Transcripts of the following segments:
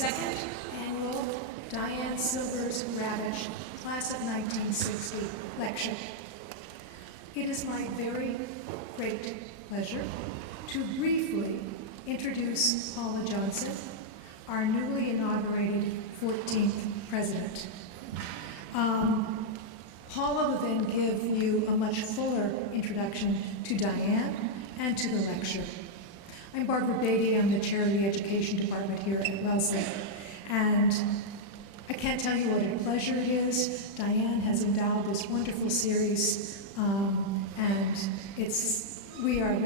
42nd Annual Diane Silvers Ravitch Class of 1960 lecture. It is my very great pleasure to briefly introduce Paula Johnson, our newly inaugurated 14th president. Paula will then give you a much fuller introduction to Diane and to the lecture. I'm Barbara Beatty. I'm the chair of the education department here at Wellesley. And I can't tell you what a pleasure it is. Diane has endowed this wonderful series, and we are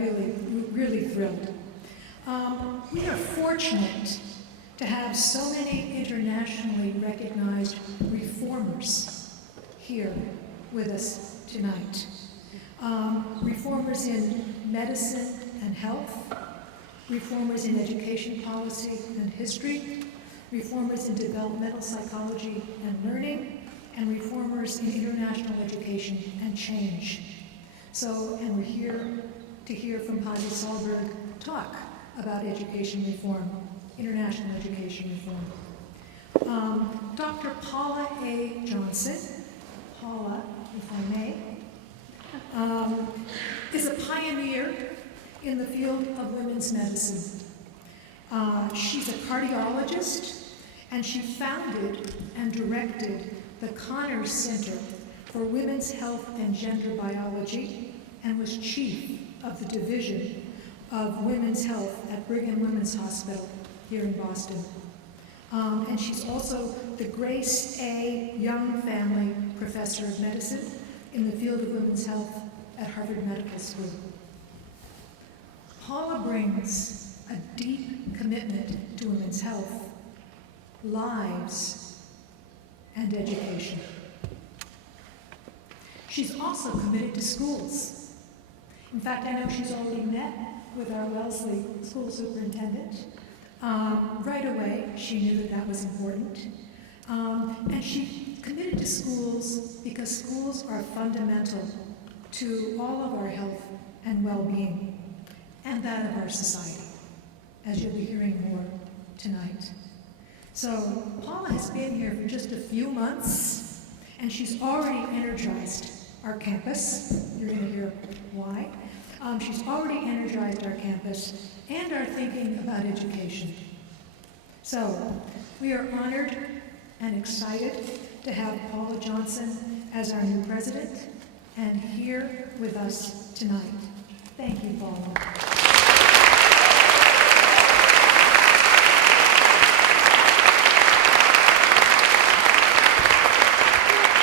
really thrilled. We are fortunate to have so many internationally recognized reformers here with us tonight. Reformers in medicine and health, reformers in education policy and history, reformers in developmental psychology and learning, and reformers in international education and change. And we're here to hear from Pasi Sahlberg talk about education reform, international education reform. Dr. Paula A. Johnson, Paula, if I may, is a pioneer in the field of women's medicine. She's a cardiologist, and she founded and directed the Connors Center for Women's Health and Gender Biology, and was chief of the Division of Women's Health at Brigham Women's Hospital here in Boston. And she's also the Grace A. Young Family Professor of Medicine in the field of women's health at Harvard Medical School. Paula brings a deep commitment to women's health, lives, and education. She's also committed to schools. In fact, I know she's already met with our Wellesley school superintendent. Right away, she knew that was important. And she committed to schools because schools are fundamental to all of our health and well-being, and that of our society, as you'll be hearing more tonight. So Paula has been here for just a few months, and she's already energized our campus. You're going to hear why. She's already energized our campus and our thinking about education. So we are honored and excited to have Paula Johnson as our new president and here with us tonight. Thank you, Paula.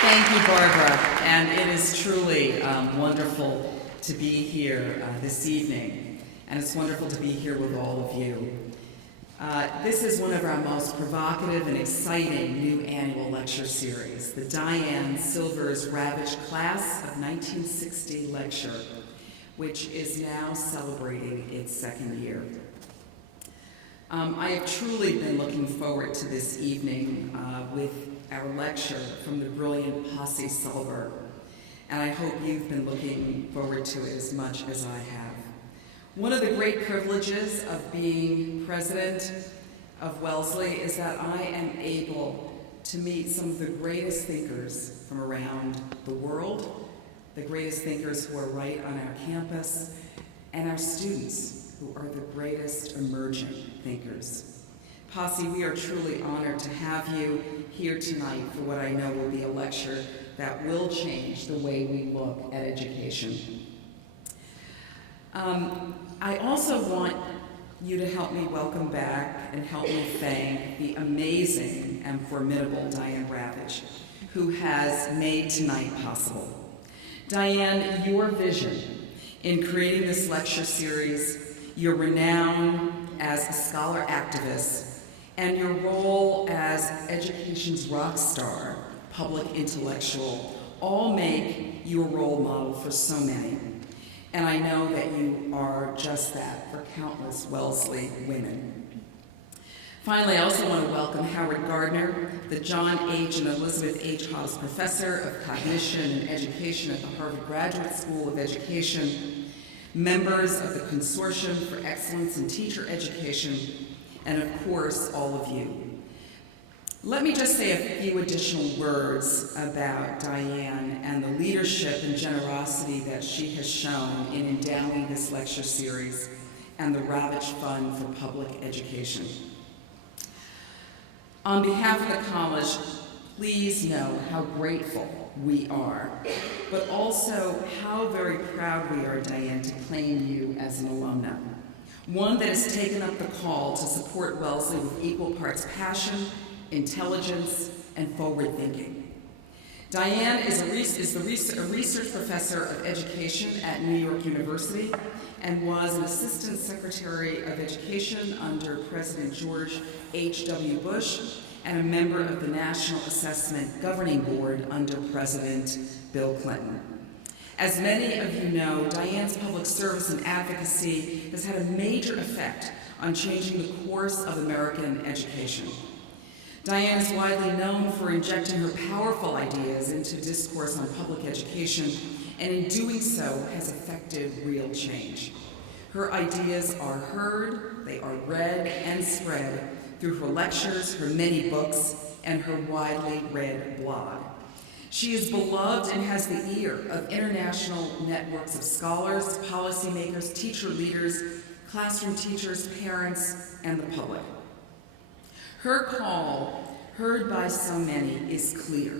Thank you, Barbara, and it is truly wonderful to be here this evening, and it's wonderful to be here with all of you. This is one of our most provocative and exciting new annual lecture series, the Diane Silvers Ravitch Class of 1960 lecture, which is now celebrating its second year. I have truly been looking forward to this evening with our lecture from the brilliant Pasi Sahlberg, and I hope you've been looking forward to it as much as I have. One of the great privileges of being president of Wellesley is that I am able to meet some of the greatest thinkers from around the world, the greatest thinkers who are right on our campus, and our students who are the greatest emerging thinkers. Pasi, we are truly honored to have you here tonight for what I know will be a lecture that will change the way we look at education. I also want you to help me welcome back and help me thank the amazing and formidable Diane Ravitch, who has made tonight possible. Diane, your vision in creating this lecture series, your renown as a scholar activist, and your role as education's rock star, public intellectual, all make you a role model for so many. And I know that you are just that for countless Wellesley women. Finally, I also want to welcome Howard Gardner, the John H. and Elizabeth H. Haas Professor of Cognition and Education at the Harvard Graduate School of Education, members of the Consortium for Excellence in Teacher Education, and of course, all of you, Let me just say a few additional words about Diane and the leadership and generosity that she has shown in endowing this lecture series and the Ravitch Fund for Public Education. On behalf of the college, please know how grateful we are, but also how very proud we are, Diane, to claim you as an alumna. One that has taken up the call to support Wellesley with equal parts passion, intelligence, and forward thinking. Diane is a research professor of education at New York University and was an assistant secretary of education under President George H.W. Bush and a member of the National Assessment Governing Board under President Bill Clinton. As many of you know, Diane's public service and advocacy has had a major effect on changing the course of American education. Diane is widely known for injecting her powerful ideas into discourse on public education, and in doing so has effected real change. Her ideas are heard, they are read and spread through her lectures, her many books, and her widely read blog. She is beloved and has the ear of international networks of scholars, policymakers, teacher leaders, classroom teachers, parents, and the public. Her call, heard by so many, is clear,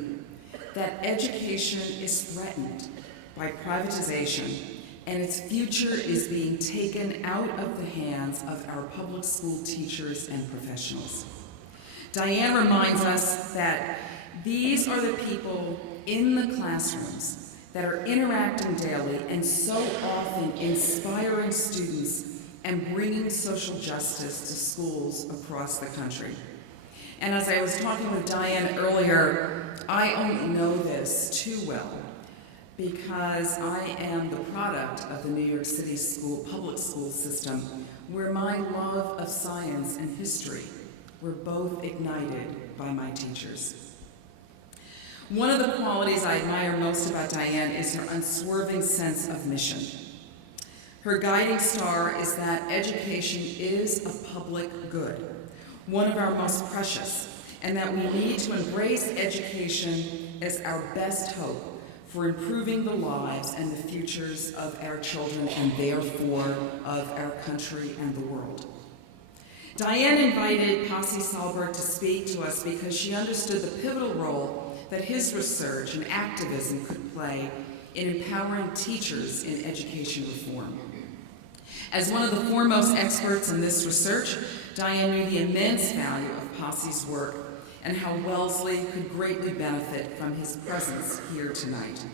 that education is threatened by privatization, and its future is being taken out of the hands of our public school teachers and professionals. Diane reminds us that these are the people in the classrooms that are interacting daily and so often inspiring students and bringing social justice to schools across the country. And as I was talking with Diane earlier, I only know this too well because I am the product of the New York City public school system, where my love of science and history were both ignited by my teachers. One of the qualities I admire most about Diane is her unswerving sense of mission. Her guiding star is that education is a public good, one of our most precious, and that we need to embrace education as our best hope for improving the lives and the futures of our children and therefore of our country and the world. Diane invited Pasi Sahlberg to speak to us because she understood the pivotal role that his research and activism could play in empowering teachers in education reform. As one of the foremost experts in this research, Diane knew the immense value of Pasi's work and how Wellesley could greatly benefit from his presence here tonight.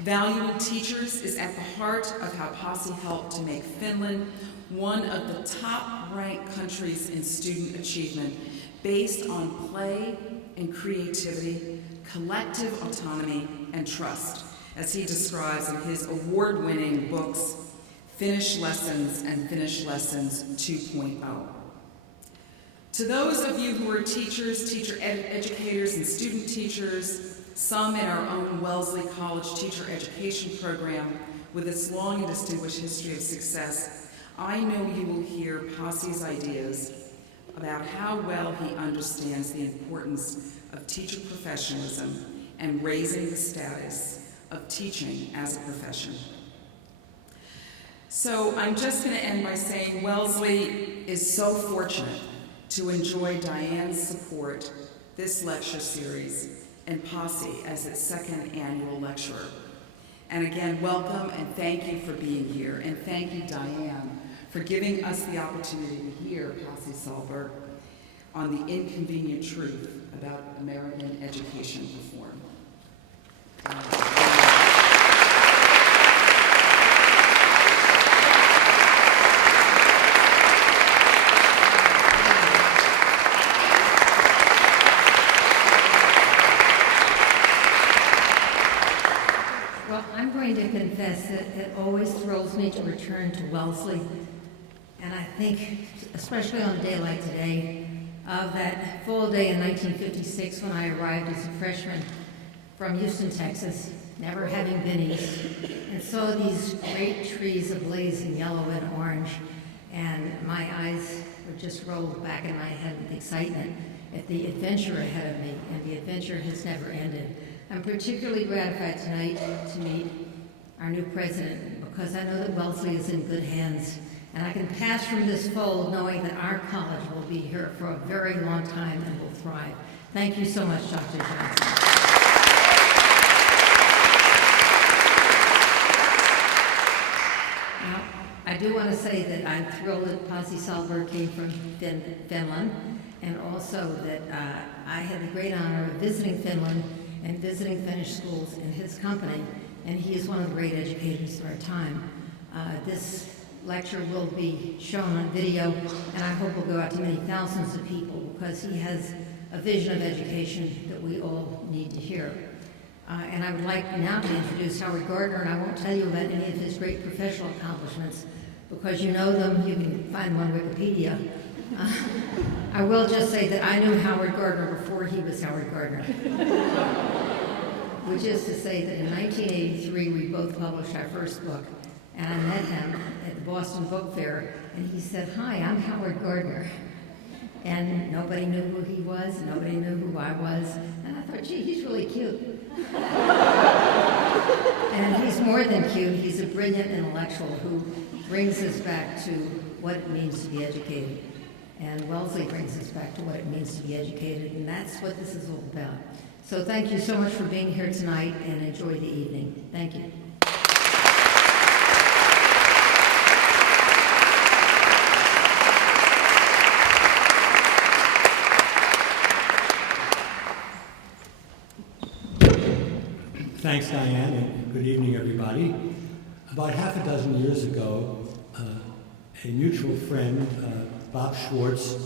Valuing teachers is at the heart of how Pasi helped to make Finland one of the top-ranked countries in student achievement based on play and creativity, collective autonomy, and trust, as he describes in his award-winning books, Finnish Lessons and Finnish Lessons 2.0. To those of you who are teachers, educators, and student teachers, some in our own Wellesley College teacher education program with its long and distinguished history of success, I know you will hear Pasi's ideas about how well he understands the importance of teacher professionalism and raising the status of teaching as a profession. So I'm just going to end by saying Wellesley is so fortunate to enjoy Diane's support, this lecture series, and Pasi as its second annual lecturer. And again, welcome and thank you for being here. And thank you, Diane, for giving us the opportunity to hear Pasi Sahlberg on the inconvenient truth about American education reform. Well, I'm going to confess that it always thrills me to return to Wellesley. And I think, especially on a day like today, of that full day in 1956 when I arrived as a freshman from Houston, Texas, never having been east, and saw these great trees ablaze in yellow and orange, and my eyes were just rolled back in my head with excitement. at the adventure ahead of me, and the adventure has never ended. I'm particularly gratified tonight to meet our new president, because I know that Wellesley is in good hands, and I can pass from this fold knowing that our college will be here for a very long time and will thrive. Thank you so much, Dr. Johnson. Now, I do want to say that I'm thrilled that Pasi Sahlberg came from Finland, and also that I had the great honor of visiting Finland and visiting Finnish schools in his company, and he is one of the great educators of our time. This lecture will be shown on video, and I hope will go out to many thousands of people, because he has a vision of education that we all need to hear. And I would like now to introduce Howard Gardner, and I won't tell you about any of his great professional accomplishments, because you know them, you can find them on Wikipedia. I will just say that I knew Howard Gardner before he was Howard Gardner. Which is to say that in 1983, we both published our first book, and I met him at the Boston Book Fair, and he said, "Hi, I'm Howard Gardner." And nobody knew who he was, nobody knew who I was, and I thought, gee, he's really cute. And he's more than cute, he's a brilliant intellectual who brings us back to what it means to be educated. And Wellesley brings us back to what it means to be educated, and that's what this is all about. So thank you so much for being here tonight, and enjoy the evening. Thank you. Thanks, Diane, and good evening, everybody. About half a dozen years ago, a mutual friend, Bob Schwartz,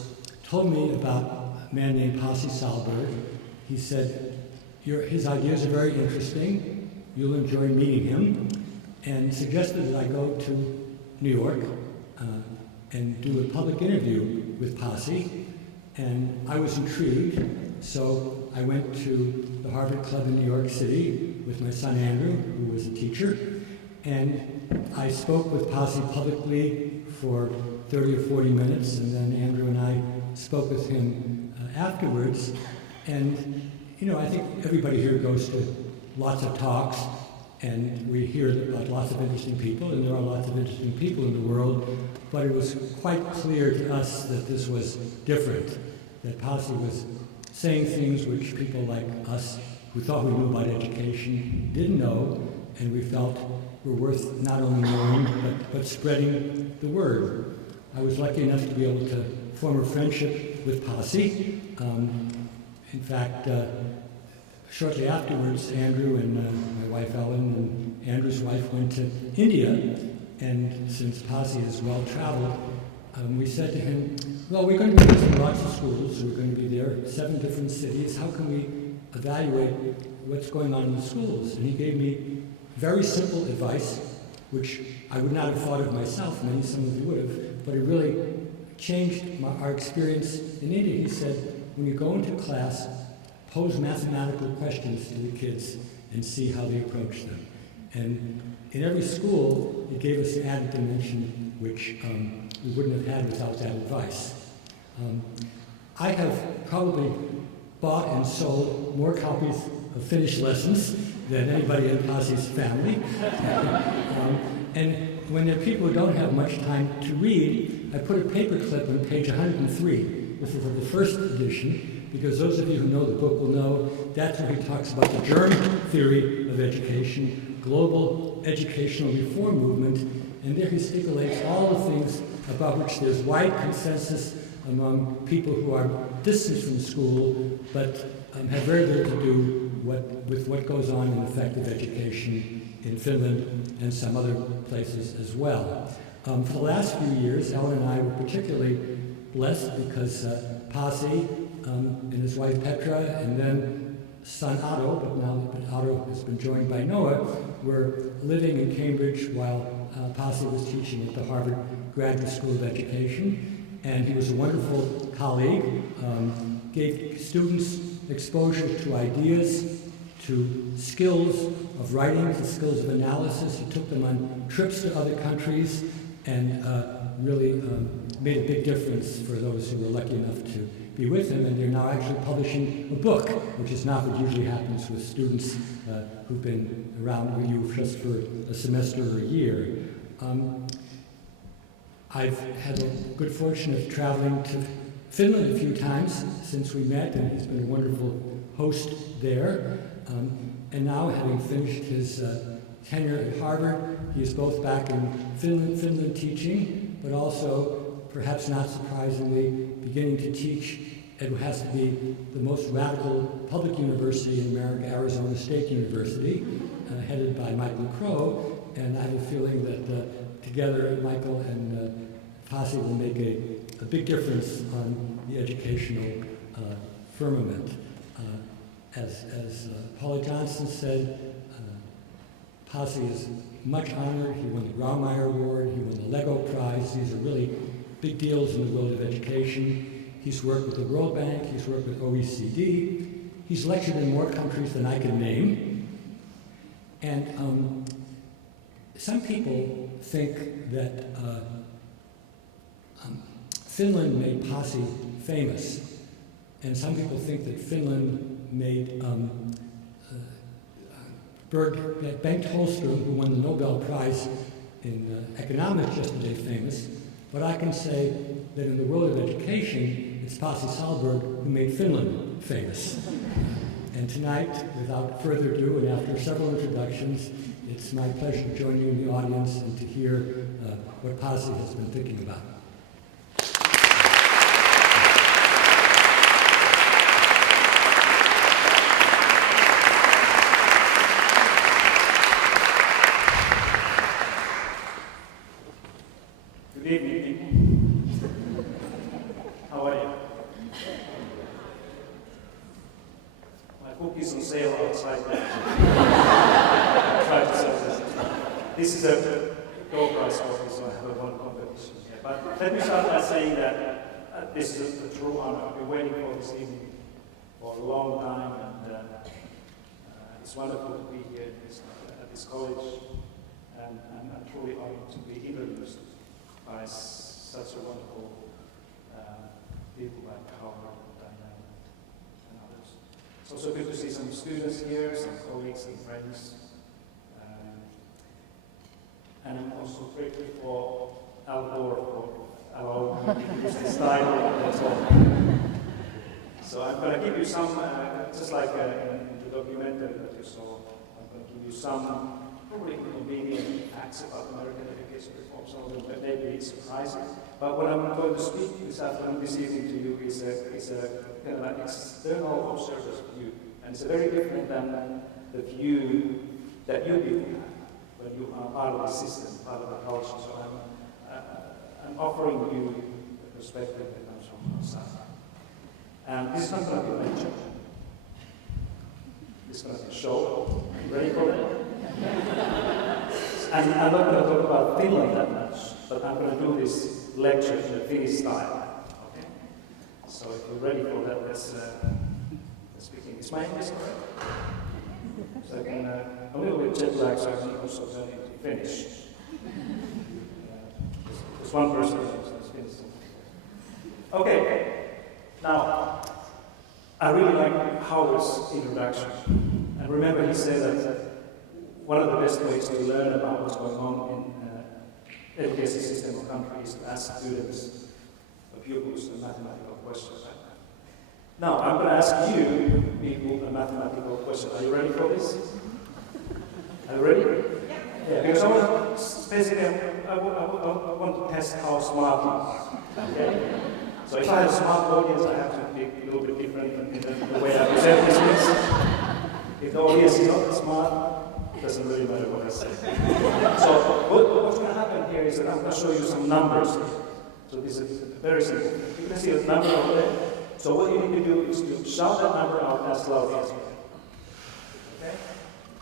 told me about a man named Pasi Sahlberg. He said, his ideas are very interesting, you'll enjoy meeting him, and suggested that I go to New York and do a public interview with Pasi, and I was intrigued, so I went to the Harvard Club in New York City with my son Andrew, who was a teacher, and I spoke with Pasi publicly for 30 or 40 minutes, and then Andrew and I spoke with him afterwards. And, you know, I think everybody here goes to lots of talks, and we hear about lots of interesting people, and there are lots of interesting people in the world, but it was quite clear to us that this was different, that Pasi was saying things which people like us who thought we knew about education didn't know, and we felt were worth not only knowing, but spreading the word. I was lucky enough to be able to form a friendship with Pasi. In fact, shortly afterwards, Andrew and my wife Ellen and Andrew's wife went to India, and since Pasi is well-traveled, we said to him, well, we're going to be visiting lots of schools, we're going to be there, 7 different cities, how can we evaluate what's going on in the schools? And he gave me very simple advice, which I would not have thought of myself, maybe some of you would have, but it really changed our experience in India. He said, when you go into class, pose mathematical questions to the kids and see how they approach them. And in every school, it gave us an added dimension which we wouldn't have had without that advice. I have probably bought and sold more copies of Finnish lessons than anybody in Pasi's family. And when there are people who don't have much time to read, I put a paper clip on page 103. This is of the first edition, because those of you who know the book will know that's where he talks about the germ theory of education, global educational reform movement, and there he stipulates all the things about which there's wide consensus among people who are distant from school, but have very little to do with what goes on in effective education in Finland and some other places as well. For the last few years, Ellen and I were particularly blessed because Pasi and his wife Petra, and then son Otto, but now that Otto has been joined by Noah, were living in Cambridge while Pasi was teaching at the Harvard Graduate School of Education. And he was a wonderful colleague, gave students exposure to ideas, to skills of writing, to skills of analysis. He took them on trips to other countries and really made a big difference for those who were lucky enough to be with him, and they're now actually publishing a book, which is not what usually happens with students who've been around with you just for a semester or a year. I've had the good fortune of traveling to Finland a few times since we met, and he's been a wonderful host there. And now, having finished his tenure at Harvard, he is both back in Finland teaching, but also, perhaps not surprisingly, beginning to teach at what has to be the most radical public university in America, Arizona State University, headed by Michael Crow. And I have a feeling that together Michael and Pasi will make a big difference on the educational firmament. As Paula Johnson said, Pasi is much honored. He won the Graumeier Award, he won the Lego Prize. These are really big deals in the world of education. He's worked with the World Bank, he's worked with OECD, he's lectured in more countries than I can name. And some people think that Finland made Pasi famous, and some people think that Finland made Bengt Holmström, who won the Nobel Prize in economics yesterday, famous. But I can say that in the world of education, it's Pasi Sahlberg who made Finland famous. And tonight, without further ado, and after several introductions, it's my pleasure to join you in the audience and to hear what Pasi has been thinking about. Good evening, people. How are you? My book is on sale outside. I try to sell this. This is a door prize copy, so I have one competition here. But let me start by saying that this is a true honor. I've been waiting for this evening for a long time, and it's wonderful to be here at this college, and I'm truly honored to be introduced by such a wonderful people like Howard, Diane, and others. It's also good to see some students here, some colleagues and friends. And I'm also grateful for Al Gore for allowing me to use this title. That's all. So I'm going to give you some, just like in the documentary that you saw, I'm going to give you some probably inconvenient facts about American education reform. Some of them may be surprising. But what I'm going to speak this afternoon, this evening to you is a kind of an external observer's view. And it's very different than the view that you people have when you are part of the system, part of the culture. So I'm offering you a perspective that comes from outside. And this is not going to be a lecture. This is going to be a show. You ready for that? And I'm not going to talk about Finland that much, but I'm going to do this lecture in the Finnish style. Okay? So if you're ready for that, let's begin. Is my English correct? So I can, a little bit jet lag, so I can also turn into Finnish. There's one person who says Finnish. Okay. Now, I really like Howard's introduction. And remember, he said that one of the best ways to learn about what's going on in the education system or country is to ask students, or pupils, a mathematical question. Now, I'm going to ask you, people, a mathematical question. Are you ready for this? Are you ready? Yeah. Because I want to test how smart you are. Okay? So if I have a smart audience, I have to be a little bit different in the way I present this piece. If the audience is not smart, it doesn't really matter what I say. So what's going to happen here is that I'm going to show you some numbers. So this is very simple. You can see a number over there. So what you need to do is to shout that number out as loudly as you can. Okay?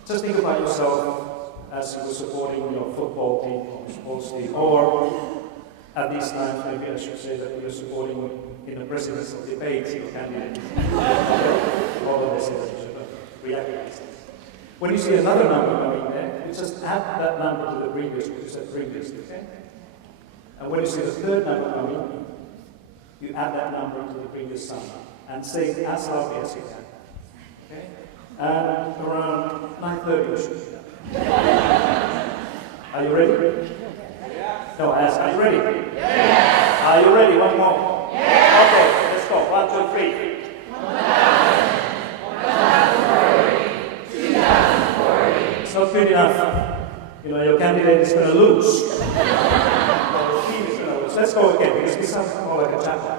Just think about yourself as you were supporting your football team or sports team, or at these times, maybe I should say that you're supporting in a presidential debate your candidate. All of this is you should react to these things. When you see another number coming there, you just add that number to the previous, which you said previously, okay? And when you see the third number coming, you add that number to the previous sum and say it as loudly as you can. Okay? And around 9:30 you should do that. Are you ready? No, I ask, are you ready? Yes! Are you ready? One more? Yes! Okay, let's go. 1, 2, 3. 2040. It's not good enough. You know, your candidate is going to lose. Your team is going to lose. Let's go again, because this sounds more like a chapter.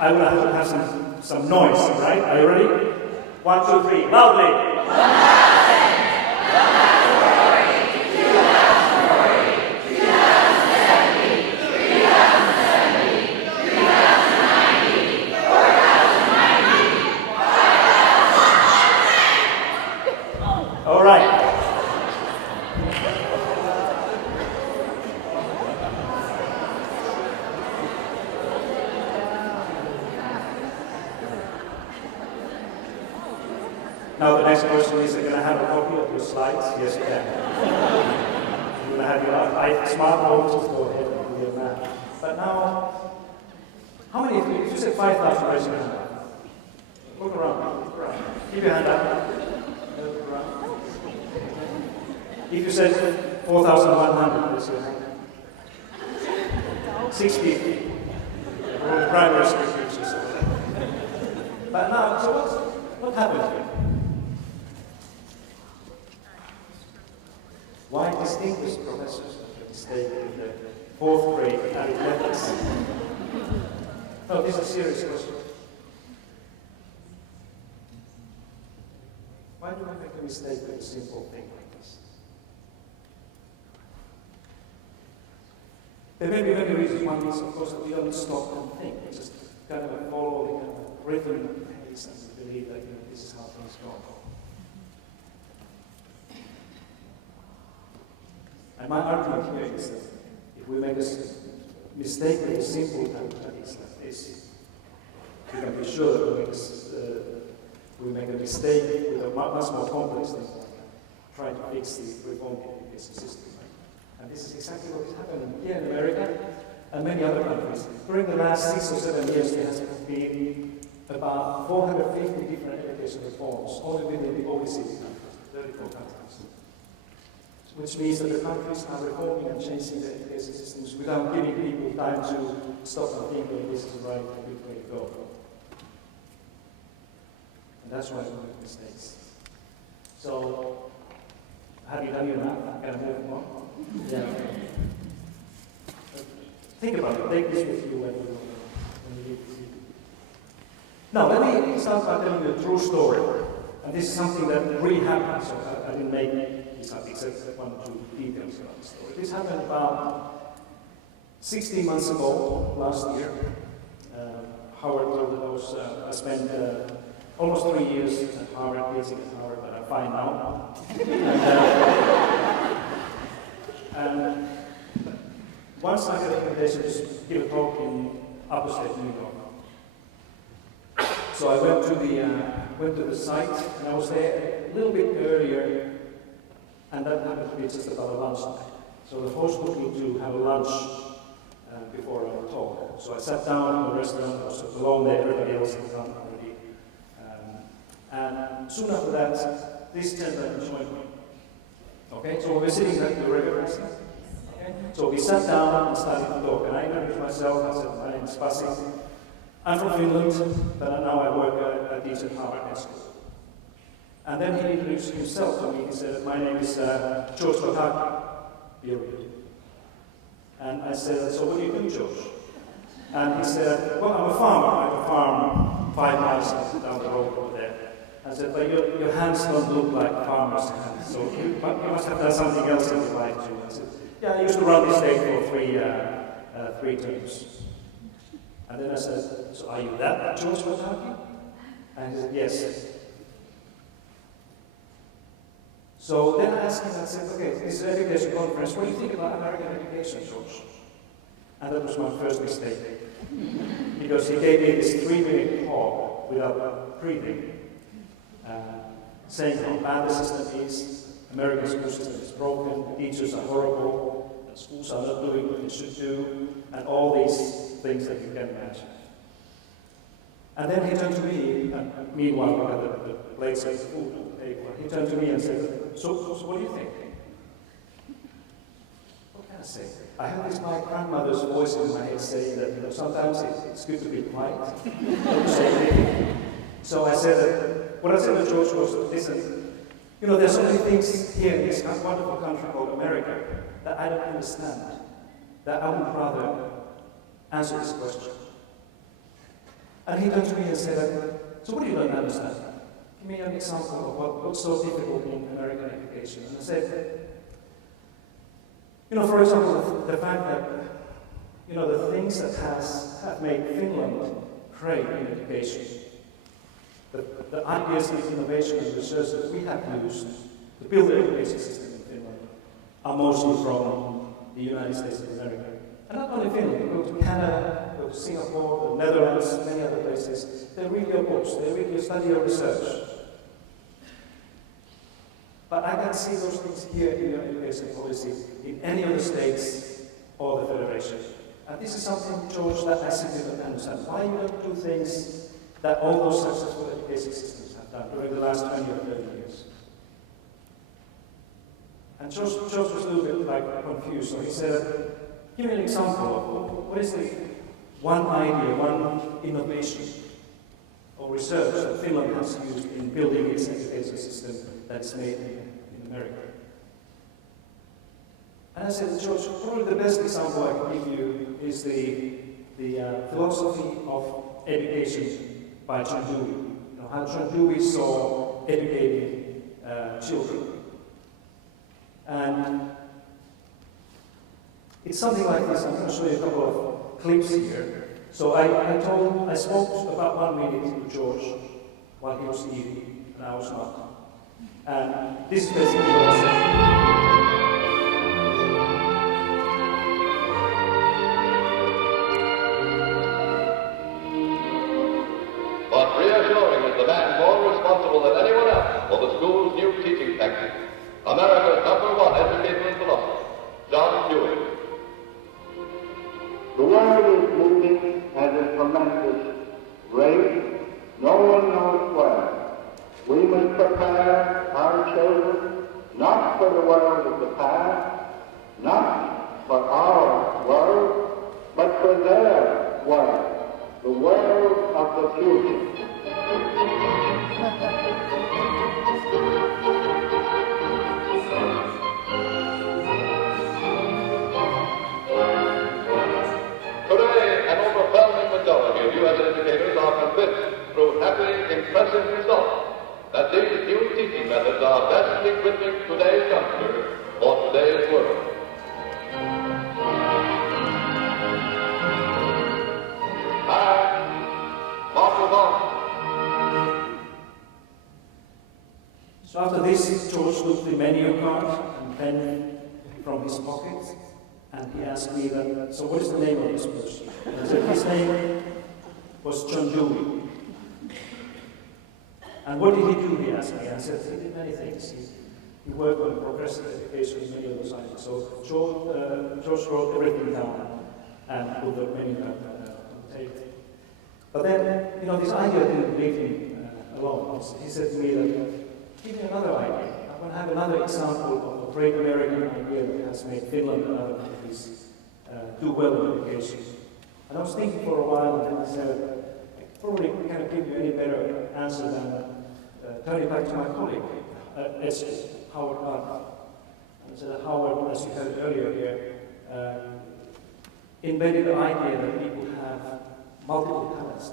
I will have to have some noise, right? Are you ready? 1, 2, 3. Loudly! All right. Now the next question is, are you going to have a copy of your slides? Yes, you can. You're going to have your smartphone, just go ahead and do your math. But now, how many of you, if you said 5,000, raise your hand up. Look around, look around. Keep your hand up. Look around. If you said 4,100, raise your hand. 60. We're in primary school teachers. But now, so what happened here? Why distinguished professors stay in the 4th grade arithmetics? No, this is a serious question. Why do we make a mistake with a simple thing like this? There may be many reasons. One is, of course, that we don't stop and think. We just kind of follow the kind of rhythm and pace and we believe that this is how things go. And my argument here is that if we make a mistake with a simple mathematics like this, we can be sure that we make a mistake with a much more complex thing, trying to fix the reform education system. And this is exactly what is happening here in America and many other countries. During the last 6 or 7 years, there has been about 450 different education reforms, only within the OECD countries, 34 countries. Which means that the countries are reforming and changing their education systems without giving people time to stop and think that this is the right and good way to go. And that's why we make mistakes. So, have you done your math? Can I move on? Yeah. Think about it. Take this with you when you leave. Now, let me start by telling you a true story. And this is something that really happened, so I didn't make this up except 1 or 2 details about the story. This happened about 16 months ago, last year. Howard told us I spent almost 3 years at Harvard, teaching at Harvard, but I'm fine now. And once I got an invitation to give a talk in upstate New York. So I went to the site, and I was there a little bit earlier, and that happened to be just about a lunchtime. So the host took me to have a lunch before I talk. So I sat down in the restaurant, I was alone there, everybody else had come already. And soon after that, this gentleman joined me. Okay, so we were sitting at the regular restaurant. Okay, so we sat down and started to talk, and I introduced myself. I said, my name is Pasi. I'm from Finland, but now I work at teach at Harvard Med School. And then he introduced himself to me. He said, my name is George period. And I said, so what do you do, George? And he said, well, I'm a farmer. I have a farm 5 miles down the road over there. I said, but your hands don't look like farmers' hands, so you must have done something else in your life too. I said, yeah, I used to run this day for three terms. And then I said, so are you that George Wataki? And he said, yes. So then I asked him, I said, okay, this is an education conference. What do you think about American education, George? And that was my first mistake. Because he gave me this 3-minute talk without breathing, saying how bad the system is, American school system is broken, teachers are horrible, schools are not doing what children should do, and all these things that you can imagine. And then he turned to me, and meanwhile we had the plates and the food on the table. He turned to me and said, so what do you think? What can I say? I had this my grandmother's voice in my head saying that sometimes it's good to be quiet, don't say anything. So I said, what I said to George was, listen, there's so many things here in this wonderful country called America that I don't understand, that I would rather answer this question. And he turned to me and said, so what do you don't understand? Give me an example of what's so difficult in American education. And I said, for example, the fact that, the things that have made Finland great in education, the ideas and innovation and research that we have used to build the education system in Finland are mostly from the United States of America. And not only Finland, you go to Canada, go to Singapore, the Netherlands, many other places, they read your books, they read your study or research. But I can see those things here in your education policy in any of the states or the Federation. And this is something, George, that I simply don't understand. Why you don't do things that all those successful education systems have done during the last 20 or 30 years? And George was a little bit confused, so he said, give me an example of what is the one idea, one innovation or research that Finland has used in building its education system that's made in America. And I said, George, probably the best example I can give you is the philosophy of education by John Dewey. How John Dewey saw educating children. And it's something like this. I'm going to show you a couple of clips here. So I spoke about 1 minute to George while he was eating, and I was not. And this is basically what I said. But reassuring is the man more responsible than anyone else for the school's new teaching tactics. America's #1 educator and philosopher, John Dewey. The world is moving at a tremendous rate. No one knows where. We must prepare our children not for the world of the past, not for our world, but for their world, the world of the future. Today, an overwhelming majority of U.S. educators are convinced through happy, impressive results that these new teaching methods are best equipping today's youngster for today's world. Mark on. So after this, George took the menu card and pen from his pocket, and he asked me that, so what is the name of this person? And I said, his name was John Dewey. And what did he do, he asked me. I said, he did many things. He worked on progressive education and many other sciences. So George wrote everything down and put the menu card on the table. But then, this idea didn't leave him alone. He said to me that, give me another idea. I want to have another example of a great American idea that has made Finland and other countries do well in education. And I was thinking for a while, and then I said, I probably can't give you any better answer than turning back to my colleague, Howard Gardner. And I said, Howard, as you heard earlier here, invented the idea that people have multiple talents,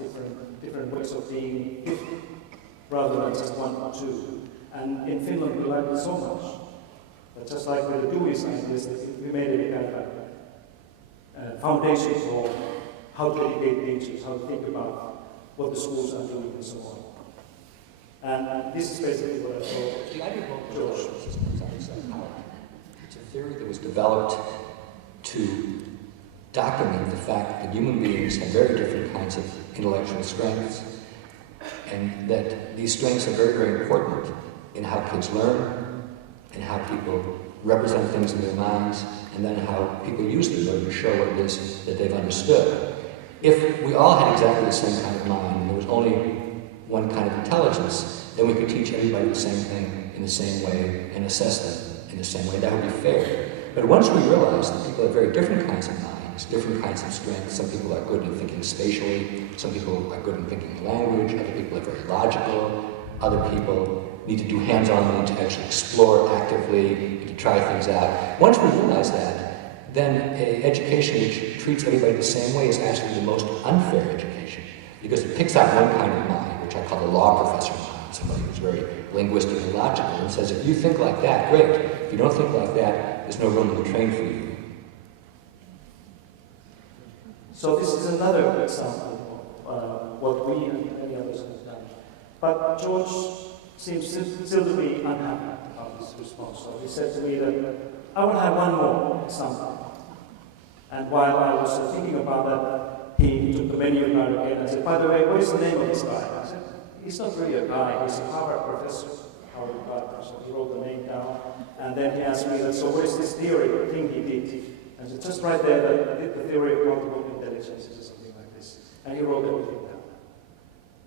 different ways of being gifted, rather than just one or two. And in Finland, we like it so much that just like with the Dewey's ideas, we made it a kind of a foundation for how to educate teachers, how to think about what the schools are doing, and so on. And this is basically what I thought. The idea of George it's a theory that was developed to document the fact that human beings have very different kinds of intellectual strengths, and that these strengths are very, very important in how kids learn and how people represent things in their minds, and then how people use them in order to show what it is that they've understood. If we all had exactly the same kind of mind, and there was only one kind of intelligence, then we could teach everybody the same thing in the same way and assess them in the same way. That would be fair. But once we realize that people have very different kinds of minds, different kinds of strengths, some people are good in thinking spatially, some people are good in thinking language, other people are very logical, other people need to do hands-on, need to actually explore actively, need to try things out. Once we realize that, then an education which treats everybody the same way is actually the most unfair education, because it picks out one kind of mind, which I call the law professor mind, somebody who's very linguistic and logical, and says, if you think like that, great. If you don't think like that, there's no room in the train for you. So this is another example of what we and many others have done. But George seems still to be unhappy about this response. So he said to me that I want to have one more example. And while I was thinking about that, he took the menu card again and said, by the way, what is the name of this guy? I said, he's not really a guy, he's a Harvard professor. So he wrote the name down. And then he asked me, so what is this theory thing he did? And so just right there, the theory of multiple intelligences or something like this. And he wrote everything down.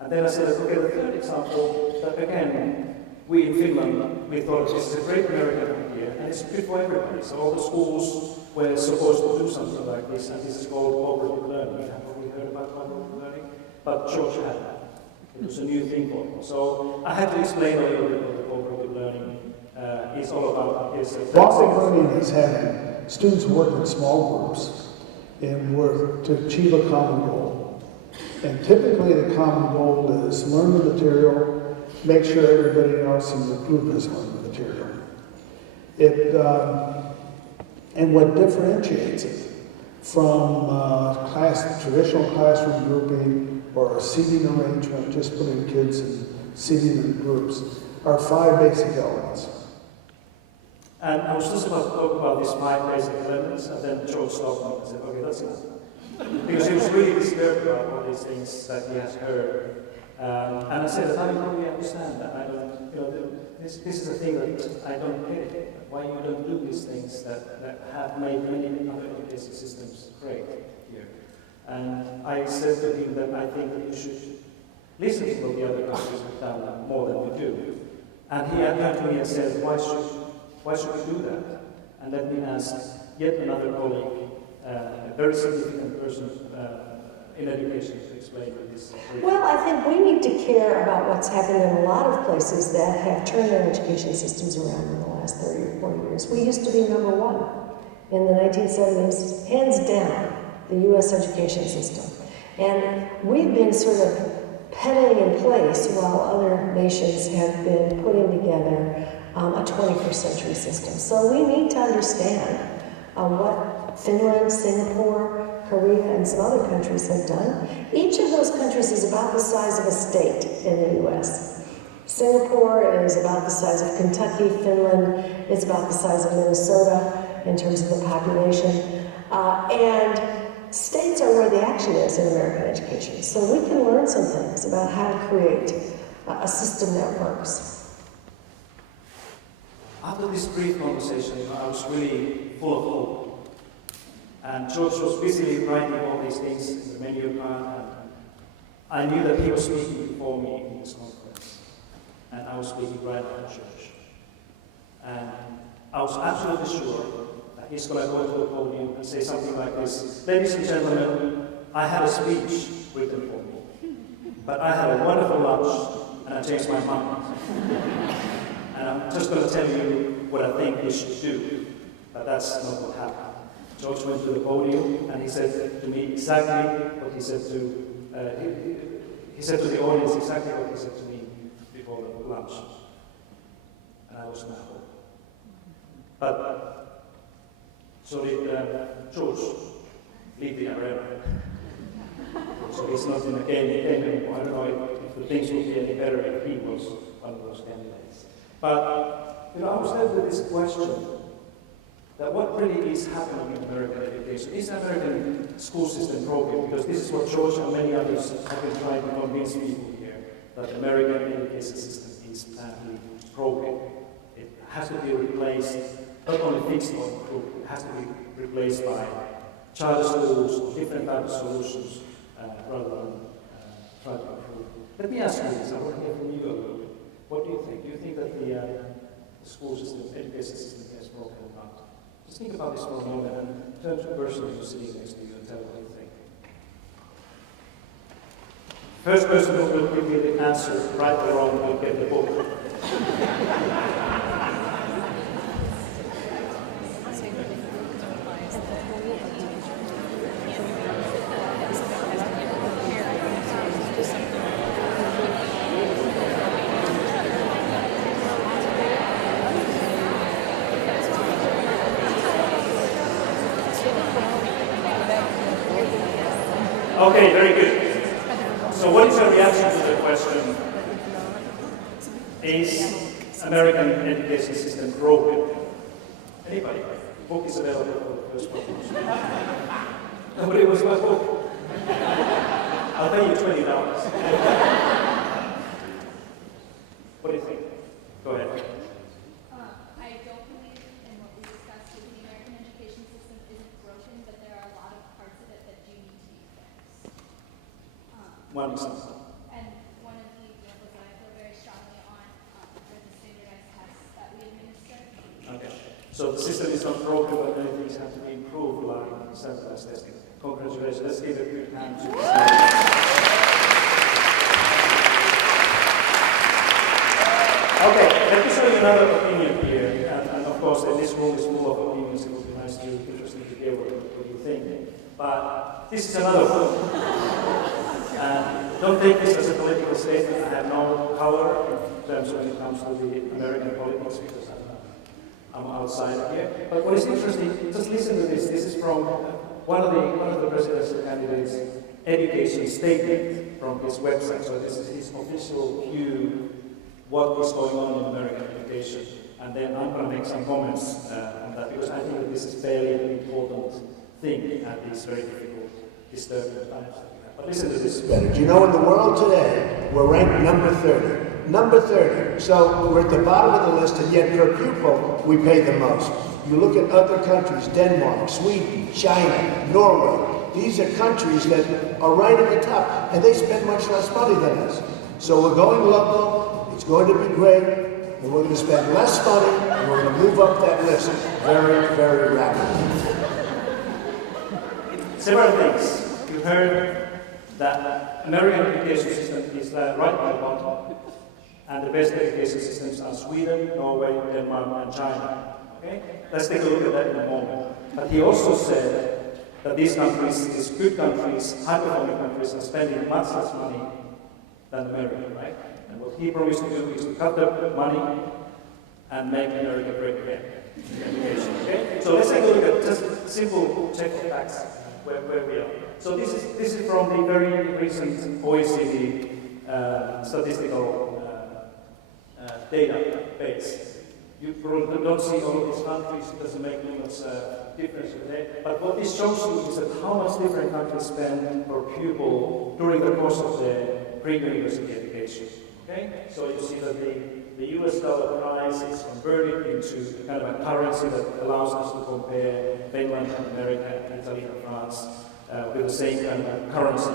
And then I said, okay, the third example, that again, we in Finland, we thought this is a great American idea, and it's good for everybody. So all the schools were supposed to do something like this, and this is called cooperative learning. You have probably heard about cooperative learning, but George hadn't. It was a new thing for him. So I had to explain a little bit what the cooperative learning is all about. Cooperative learning is having students work in small groups and work to achieve a common goal. And typically the common goal is learn the material, make sure everybody else in the group has learned the material. And what differentiates it from traditional classroom grouping or a seating arrangement, just putting kids in seating in groups, are 5 basic elements. And I was just about to talk about these 5 basic elements, and then George stopped me and said, okay, that's enough. Because he was really disturbed about all these things that he has heard. And I said that I don't really understand that. I don't, this is a thing that I don't get it. Why you don't do these things that have made many other education systems great here. And I said to him that I think that you should listen to what the other countries have done more than we do. And he turned to me and said, why should we do that? And let me ask yet another colleague, a very significant person in education, to explain this. Well, I think we need to care about what's happened in a lot of places that have turned their education systems around in the last 30 or 40 years. We used to be number 1 in the 1970s, hands down, the U.S. education system. And we've been sort of pedaling in place while other nations have been putting together a 21st century system. So we need to understand what Finland, Singapore, Korea, and some other countries have done. Each of those countries is about the size of a state in the U.S. Singapore is about the size of Kentucky. Finland is about the size of Minnesota in terms of the population. And states are where the action is in American education. So we can learn some things about how to create a system that works. After this brief conversation, I was really full of hope. And George was busily writing all these things in the menu card, and I knew that he was speaking before me in this conference. And I was speaking right at church. And I was absolutely sure that he's going to go to the podium and say something like this: ladies and gentlemen, I had a speech written for me, but I had a wonderful lunch, and I changed my mind. And I'm just going to tell you what I think we should do, but that's not what happened. George went to the podium, and he said to me exactly what he said to, he said to the audience exactly what he said to me before the lunch. And I was baffled. But, so did George leave the arena. So he's not in the game anymore. I don't know if the things would be any better if he was one of those candidates. But, I was left with this question, that what really is happening in American education? Is the American school system broken? Because this is what George and many others have been trying to convince people here, that the American education system is badly broken. It has to be replaced, not only fixed or improved, it has to be replaced by charter schools or different types of solutions rather than try to improve. Let me ask you this, I want to hear from you a little bit. What do you think? Do you think that the school system, education system is broken or not? Just think about this for a moment and turn to the person who's sitting next to you and tell what you think. First person who will give me the answer, right or wrong, will get the book. Okay, very good. So what is your reaction to the question? Is American education system broken? Anybody? The book is available for the first one. Nobody wants my book. I'll pay you $20. What do you think? Go ahead. I don't believe in what we discussed with the American education system isn't broken, but there are a lot of parts of it that do need to be fixed. One example. And one of the examples that I feel very strongly on are the standardized tests that we administer. Okay. So the system is not broken, but many things have to be improved, like standardized testing. Congratulations. Let's give a good hand to Okay, let me show you another opinion here. And of course, this room is full of opinions. It would be nice to, interesting to hear what you think. But this is another one. Don't take this as a political statement. I have no color in terms of when it comes to the American politics because I'm outside here. But what is interesting, just listen to this. This is from one of the presidential candidates' education statement from his website. So this is his official view what is going on in American education. And then I'm going to make some comments on that because I think that this is a fairly important thing at these very difficult, disturbing times. But listen to this. Better. Do you know in the world today, we're ranked number 30. Number 30. So we're at the bottom of the list, and yet per pupil, we pay the most. You look at other countries, Denmark, Sweden, China, Norway. These are countries that are right at the top, and they spend much less money than us. So we're going local, it's going to be great, and we're going to spend less money, and we're going to move up that list very, very rapidly. Several things. You heard that American education system is right at the bottom, and the best education systems are Sweden, Norway, Denmark, and China. Okay? Let's take a look at that in a moment. But he also said that these countries, these good countries, high-performing countries, are spending much less money than America, right? And what he promised to do is to cut the money and make America great again in education. Okay? So let's take a look at just a simple check of facts where we are. So this is from the very recent OECD statistical database. You probably don't see all of these countries, it doesn't make much difference today. But what this shows you is that how much different countries spend per pupil during the course of their pre-university education. Okay? So you see that the US dollar price is converted into kind of a currency that allows us to compare Finland and America, Italy and France with the same kind of currency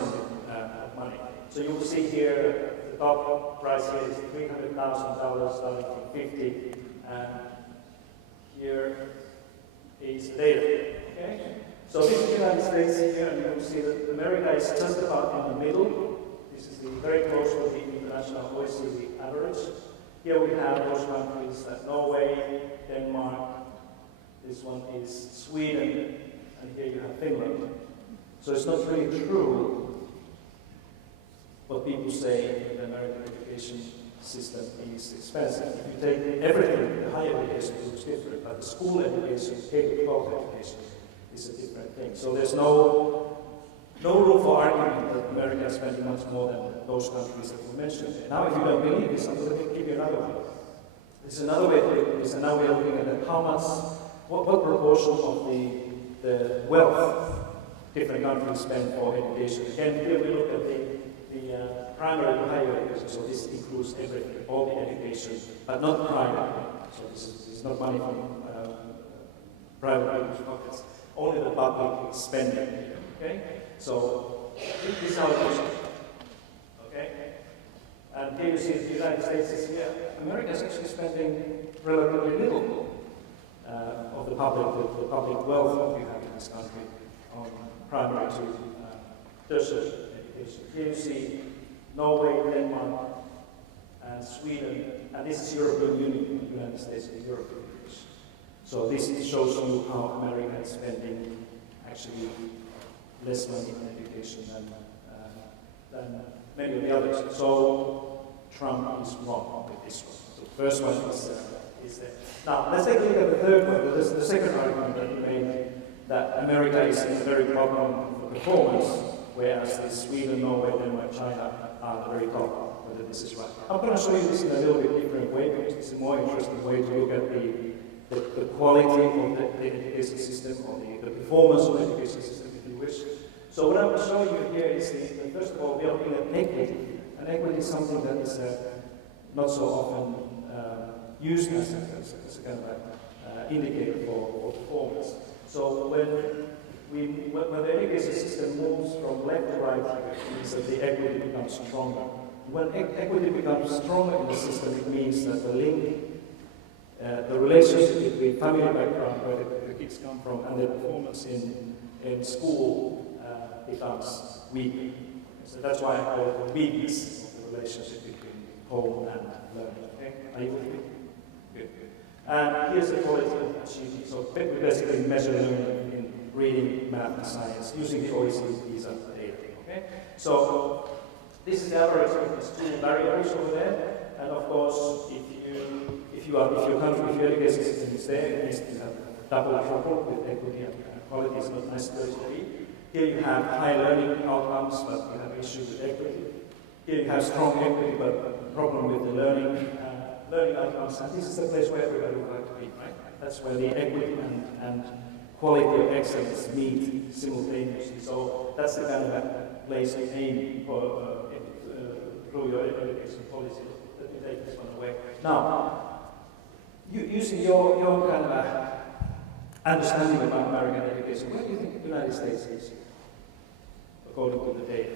money. So you will see here the top price here is $300,000 starting from 50, and here is the data. Okay? So this is the United States here, and you will see that America is just about in the middle. This is very close to the international OECD average. Here we have those countries like Norway, Denmark, this one is Sweden, and here you have Finland. So it's not really true what people say that the American education system is expensive. If you take everything, the higher education looks different, but the school education, K-12 education, is a different thing. So there's no room for argument that America is spending much more than those countries that we mentioned. Now, if you don't believe this, I'm going to give you another one. This is another way to look at this, and now we are looking at how much, what proportion of the wealth different countries spend for education. Again, here we look at the primary and higher education, so this includes everything, all the education, but not primary. So this is not money from private people's pockets, only the public spending here, okay? So this is how it is, okay? And here you see the United States is here. America is actually spending relatively little of the public wealth that we have in this country on primary to tertiary education. Here you see Norway, Denmark, and Sweden, and this is European Union, the United States and European Union. So this shows you how America is spending actually less money on education than many of the others. So Trump is wrong with this one. So the first one is there. Now let's take a look at the third one. The second argument that you made, that America is in a very problem for performance, whereas Sweden, Norway, Denmark, China are the very top, whether this is right. I'm going to show you this in a little bit different way, because it's a more interesting way to look at the quality of the education system, or the performance of the education system, if you wish. So what I'm showing you here is, first of all, we are looking at equity. And equity is something that is not so often used as a kind of indicator for performance. So when the education system moves from left to right, it means that the equity becomes stronger. When equity becomes stronger in the system, it means that the link, the relationship between family background, where the kids come from, and their performance in school becomes weaker. So that's why I call it the weakness of the relationship between home and learning. Okay? Are you with me? Good. And here's the quality of achievement. So we basically measure learning in reading, math, and science using the OECD PISA data. Okay? So this is the average of these two variables over there. And of course, if your education system is there, it means you have double trouble with equity and quality is not necessary to be. Here you have high learning outcomes, but you have issues with equity. Here you have strong equity, but problem with the learning outcomes. And this is the place where everybody would like to be, right? That's where the equity and quality of excellence meet simultaneously. So that's the kind of place we aim for through your education policy. Let me take this one away. Now, using your kind of understanding about American education, where do you think the United States is, according to the data?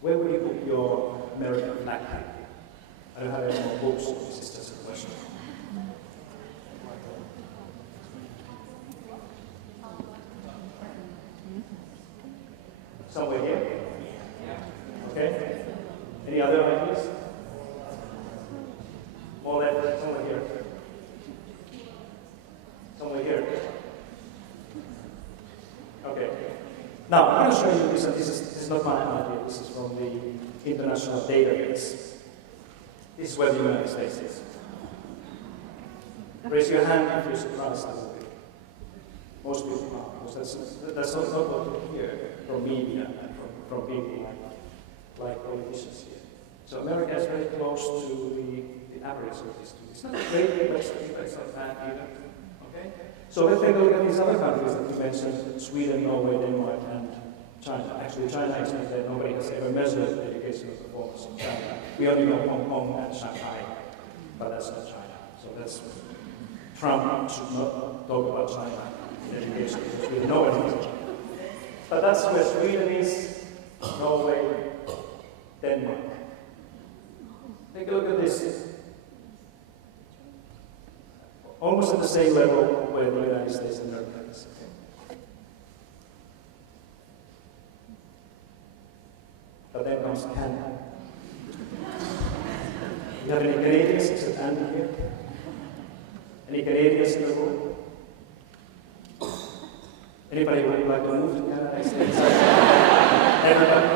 Where would you put your American flag? I don't have any more books, so this is just a question. Somewhere here? Okay. Any other ideas? More left, somewhere here. Somewhere here. Okay. Now, I'm going to show you this, and this is not my idea, this is from the international database. This is where the United States is. Raise your hand if you're surprised a little bit. Most people are, because that's not what you hear from media and from people like politicians here. So America is very close to the average of these two. It's not great, but it's not bad either. Okay? So let's take a look at these other countries that you mentioned: Sweden, Norway, Denmark, and China. Actually, China is not there. Nobody has ever measured the educational performance in China. We only know Hong Kong and Shanghai, but that's not China. So that's Trump should not talk about China in education, because we know it is. But that's where Sweden is, Norway, Denmark. Take a look at this. Almost at the same level where the United States and America is. Okay? But then comes Canada. You have any Canadians except Andy here? Any Canadians in the room? Anybody who would like to move to Canada? Everybody?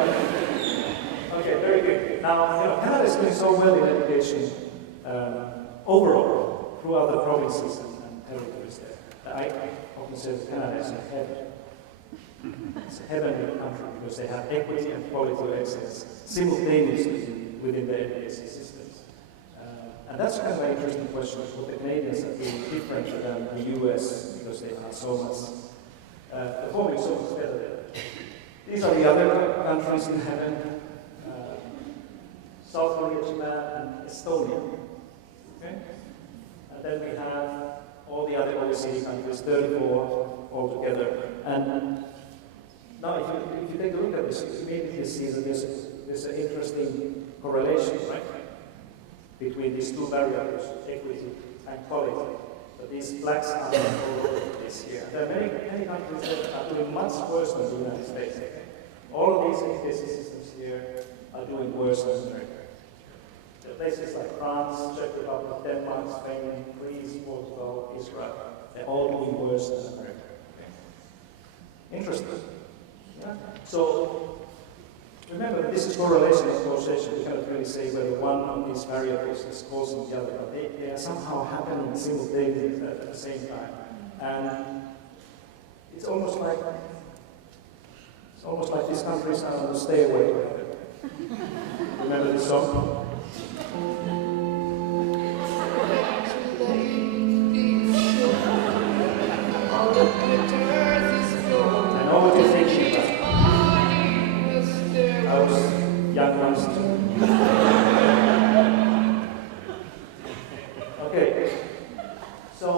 Okay, very good. Now, Canada is doing so well in education overall, throughout the provinces and territories there. I often say that Canada is a heaven. It's a heavenly country because they have equity and quality of excellence simultaneously within their education systems. And that's kind of an interesting question. What the Canadians are doing different than the US, because they are so much performing so much better there. These are the other countries in heaven: South Korea, Japan, and Estonia. Okay? And then we have all the other OECD countries, 34 altogether. And now if you take a look at this, you immediately see that there's an interesting correlation, right? Between these two variables, equity and quality. But these blacks are all over this here. There are many countries that are doing much worse than the United States. All of these education systems here are doing worse than America. The places like France, Czech Republic, Denmark, Spain, Greece, Portugal, Israel, they're all doing worse than America. Interesting. Yeah? So remember, this is correlation and causation. We cannot really say whether one of these variables is causing the other, but they are somehow happening simultaneously at the same time. And it's almost like these countries are on the stay away. Remember this song? I know what you're thinking about. I was young once too. Okay, so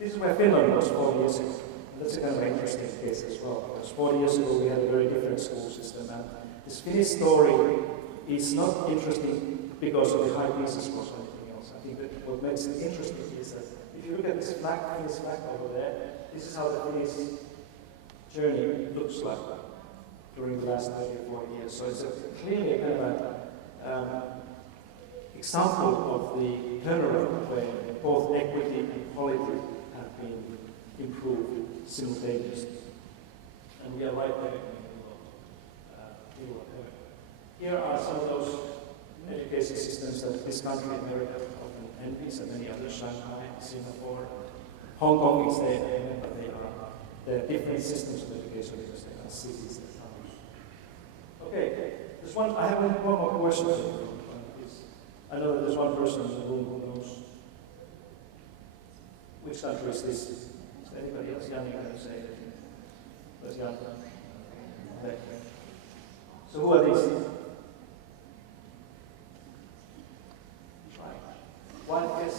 this is where Finland was 40 years ago. That's a kind of interesting case as well, because 40 years ago we had a very different school system, and this Finnish story is not interesting because of the high PISA scores or anything else. I think that what makes it interesting is that if you look at this Finnish flag over there, this is how the Finnish journey looks like during the last 30 or 40 years. So it's clearly a kind of example of the turnaround where both equity and quality have been improved simultaneously. And we are right there in the middle of it. Here are some of those education systems that this country, America, often envies, and many others, Shanghai, Singapore, Hong Kong is there, but they are different systems of education because they are cities. Okay, there's one. I have one more question. I know that there's one person in the room who knows which country is this. Is there anybody else? Yanni, can you say anything? There's Yanni. Okay. So who are these? One guess.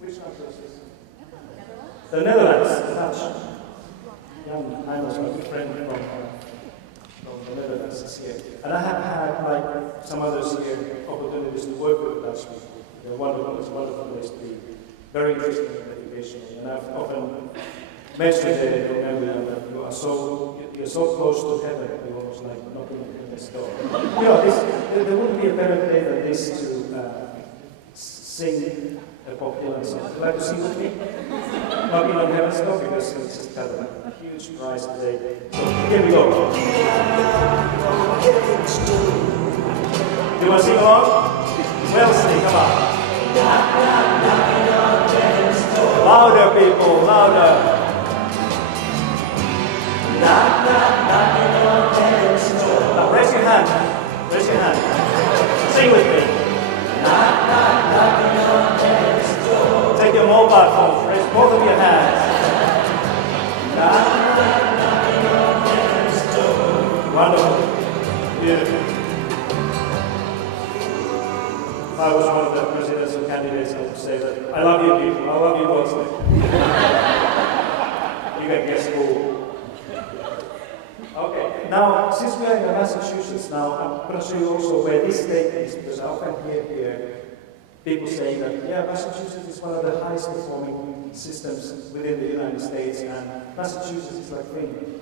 Which country is this? The Netherlands. Dutch. Jan, I was my friend from the Netherlands is here. And I have had, like some others here, opportunities to work with Dutch people. They're wonderful. It's a wonderful place to be. Very interesting in education. And I've often mentioned that you're so close to heaven, you're almost like knocking on heaven's door. You know, there wouldn't be a better day than this to sing a popular song. Would you like to sing with me? Knocking on heaven's door, because it's just kind of a huge prize today. So here we go. You want to sing along? Wellesley, come on. Louder, people, louder. Now raise your hand. Raise your hand. Sing with me. Take your mobile phone. Raise both of your hands. Wonderful. Beautiful. If I was one of the presidential candidates, I would say that I love you people. I love you Wellesley. You can guess who. Okay, now since we are in Massachusetts now, I'm going to show you also where this state is, because I often hear people saying that, yeah, Massachusetts is one of the highest performing systems within the United States, and Massachusetts is like Finland.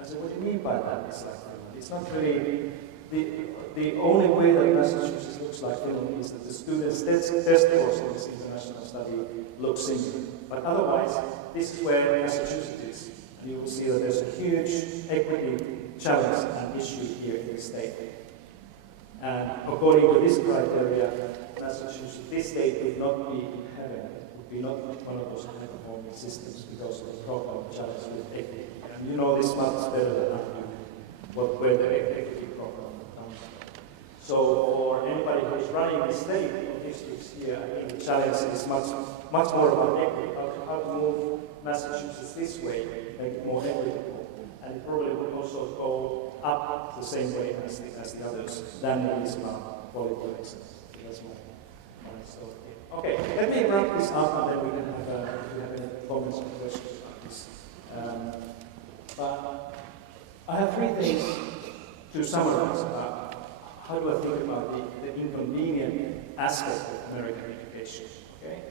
I said, what do you mean by that? It's like Finland. It's not really, the only way that Massachusetts looks like Finland is that the students' test scores in this international study look similar. But otherwise, this is where Massachusetts is. And you will see that there's a huge equity challenge and issue here in the state. And according to this criteria, Massachusetts, this state would not be in heaven, would be not one of those high-performing systems because of the problem challenge with equity. And you know this much better than I do, where the equity problem comes from. So for anybody who's running the state of districts here, I think the challenge is much more about equity, how to move Massachusetts this way, make it more equitable. And it probably would also go up the same way as the others than it is about quality of excellence. That's my story. Okay, let me wrap this up and then we can have, if you have any comments or questions about this. But I have three things to summarize about how do I think about the inconvenient aspect of American education. Okay?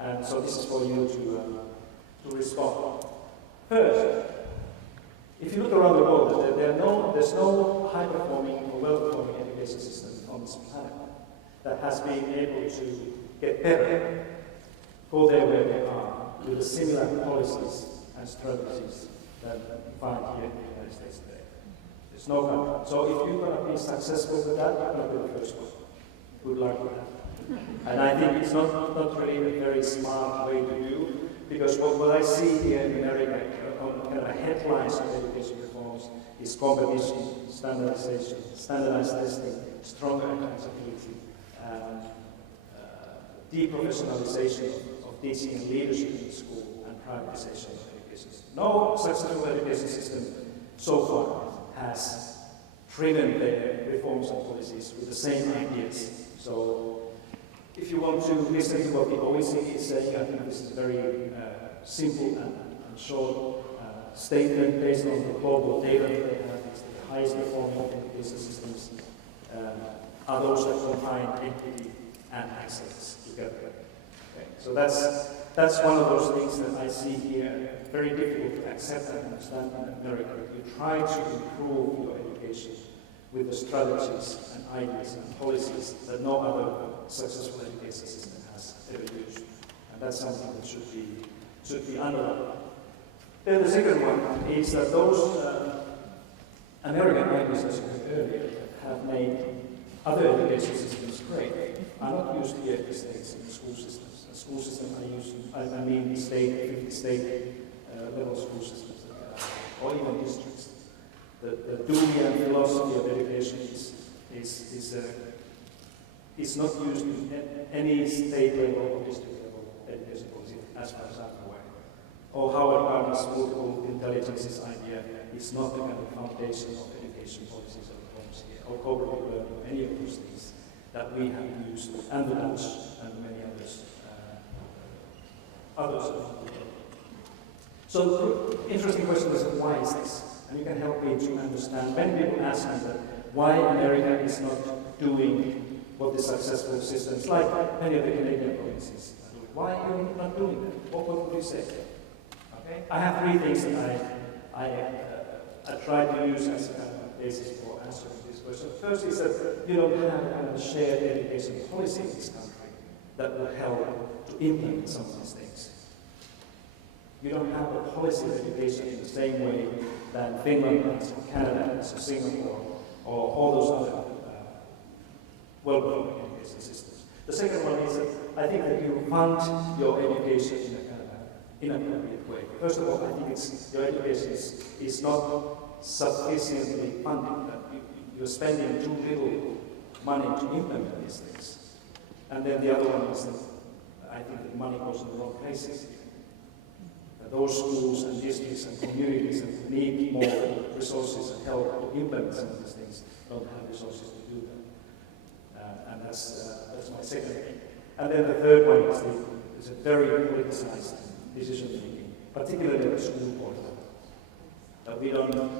And so this is for you to respond. First, if you look around the world, there's no high-performing or well-performing education system on this planet that has been able to get better, go there where they are, with the similar policies and strategies that we find here in the United States today. There's no country. So if you're going to be successful with that, you're going to be the first one. Good luck with that. And I think it's not really a very smart way to do, because what I see here in America on kind of headlines of education reforms is competition, standardization, standardized testing, stronger accountability, deprofessionalization of teaching and leadership in school, and privatization of education system. No successful education system so far has driven their reforms and policies with the same ideas. So if you want to listen to what the OECD is saying, I think this is a very simple and short statement based on the global data that they have. It's the highest performing education systems are those that combine equity and excellence together. Okay. So that's one of those things that I see here, very difficult to accept and understand in America. You try to improve your education with the strategies and ideas and policies that no other successful education system has ever used. And that's something that should be underlined. Then the second one is that those American ideas, as you heard earlier, that have made other education systems great, are not used here in the States in the school systems. The school system I mean the state, 50 state level school systems, or even districts. The Dewey's philosophy of education is not used in any state level or district level education policy, as far as I'm aware. Or Howard Gardner's multiple intelligences idea is not the kind of foundation of education policies or reforms here, or cooperative learning, or any of those things that we have used, and the Dutch and many others. So the interesting question is, why is this? And you can help me to understand. Many people ask me that why America is not doing what the successful systems, like many of the Canadian provinces, are doing. Why are you not doing that? What would you say? Okay? I have three things that I try to use as a kind of basis for answering this question. First is that you don't have a kind of shared education policy in this country that will help to implement some of these things. You don't have a policy of education in the same way that Finland has, or Canada has, or Singapore, or all those other well-performing education systems. The second one is that I think that you fund your education in a kind of inappropriate way. First of all, I think your education is not sufficiently funded, that you're spending too little money to implement these things. And then the other one is that I think that money goes in the wrong places. Those schools and districts and communities that need more resources and help to implement some of these things don't have resources to do that. And that's my second thing. And then the third one is a very politicized decision making, particularly at the school board level. That we don't,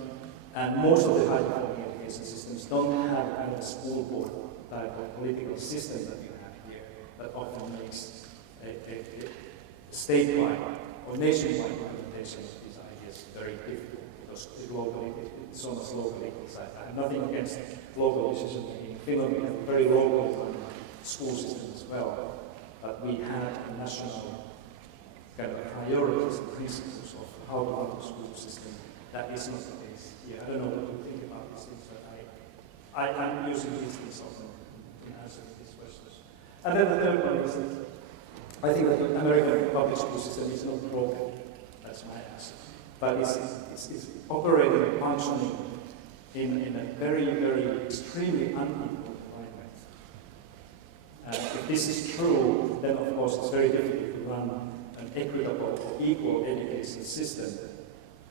and most of the high-performing education systems don't have a kind of a school board type of political system that you have here, that often makes a statewide or nationwide implementation of these ideas very difficult, because it's so much locally inside. I have nothing against local decision making. In Finland, we have a very local school system as well, but we have a national kind of priorities and principles of how to run the school system. That is not the case here. I don't know what you think about these things, but I'm using these things often in answering these questions. And then the third one is that I think that the American public school system is not broken. That's my answer. But it's operating and functioning in a very, very extremely unequal environment. And if this is true, then of course it's very difficult to run an equitable or equal education system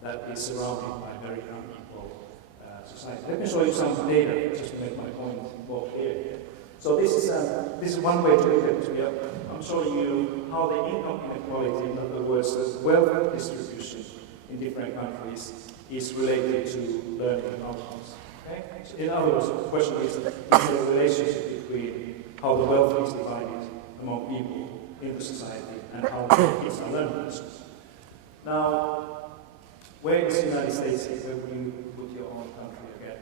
that is surrounded by very unequal society. Let me show you some data just to make my point more clear here. So this is one way to look at it. I'm showing you how the income inequality, in other words, the wealth distribution in different countries is related to learning outcomes. Okay? So in other words, the question is the relationship between how the wealth is divided among people in the society and how the kids are learning this. Now, where is the United States? Where would you put your own country again?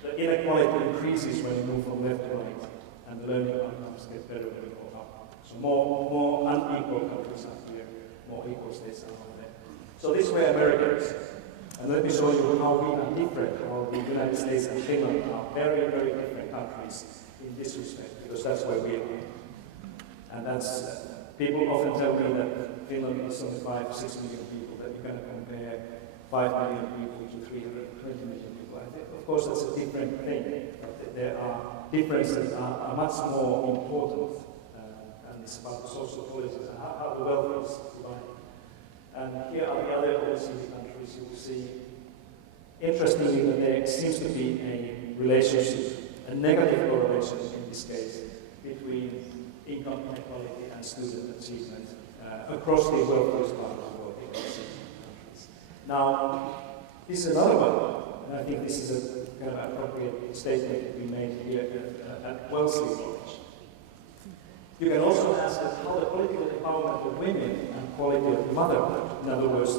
The inequality increases when you move from left to right, and the learning outcomes get better when you go up. So more unequal countries are here, more equal states are over there. So this way America is. And let me show you how we are different, how the United States and Finland are very, very different countries in this respect, because that's where we are. And that's, people often tell me that Finland is only 5 to 6 million people, that you're going to compare 5 million people to 320 million people. I think, of course, that's a different thing, but there are differences that are much more important, and it's about the social politics and how the wealth is divided. And here are the other OECD countries. You will see, interestingly, that there seems to be a relationship, a negative correlation in this case, between income inequality and student achievement across the wealthiest part of the world, the OECD countries. Now, this is another one, and I think this is a kind of appropriate statement to be made here at Wellesley College. You can also ask how the political empowerment of women and quality of motherhood, in other words,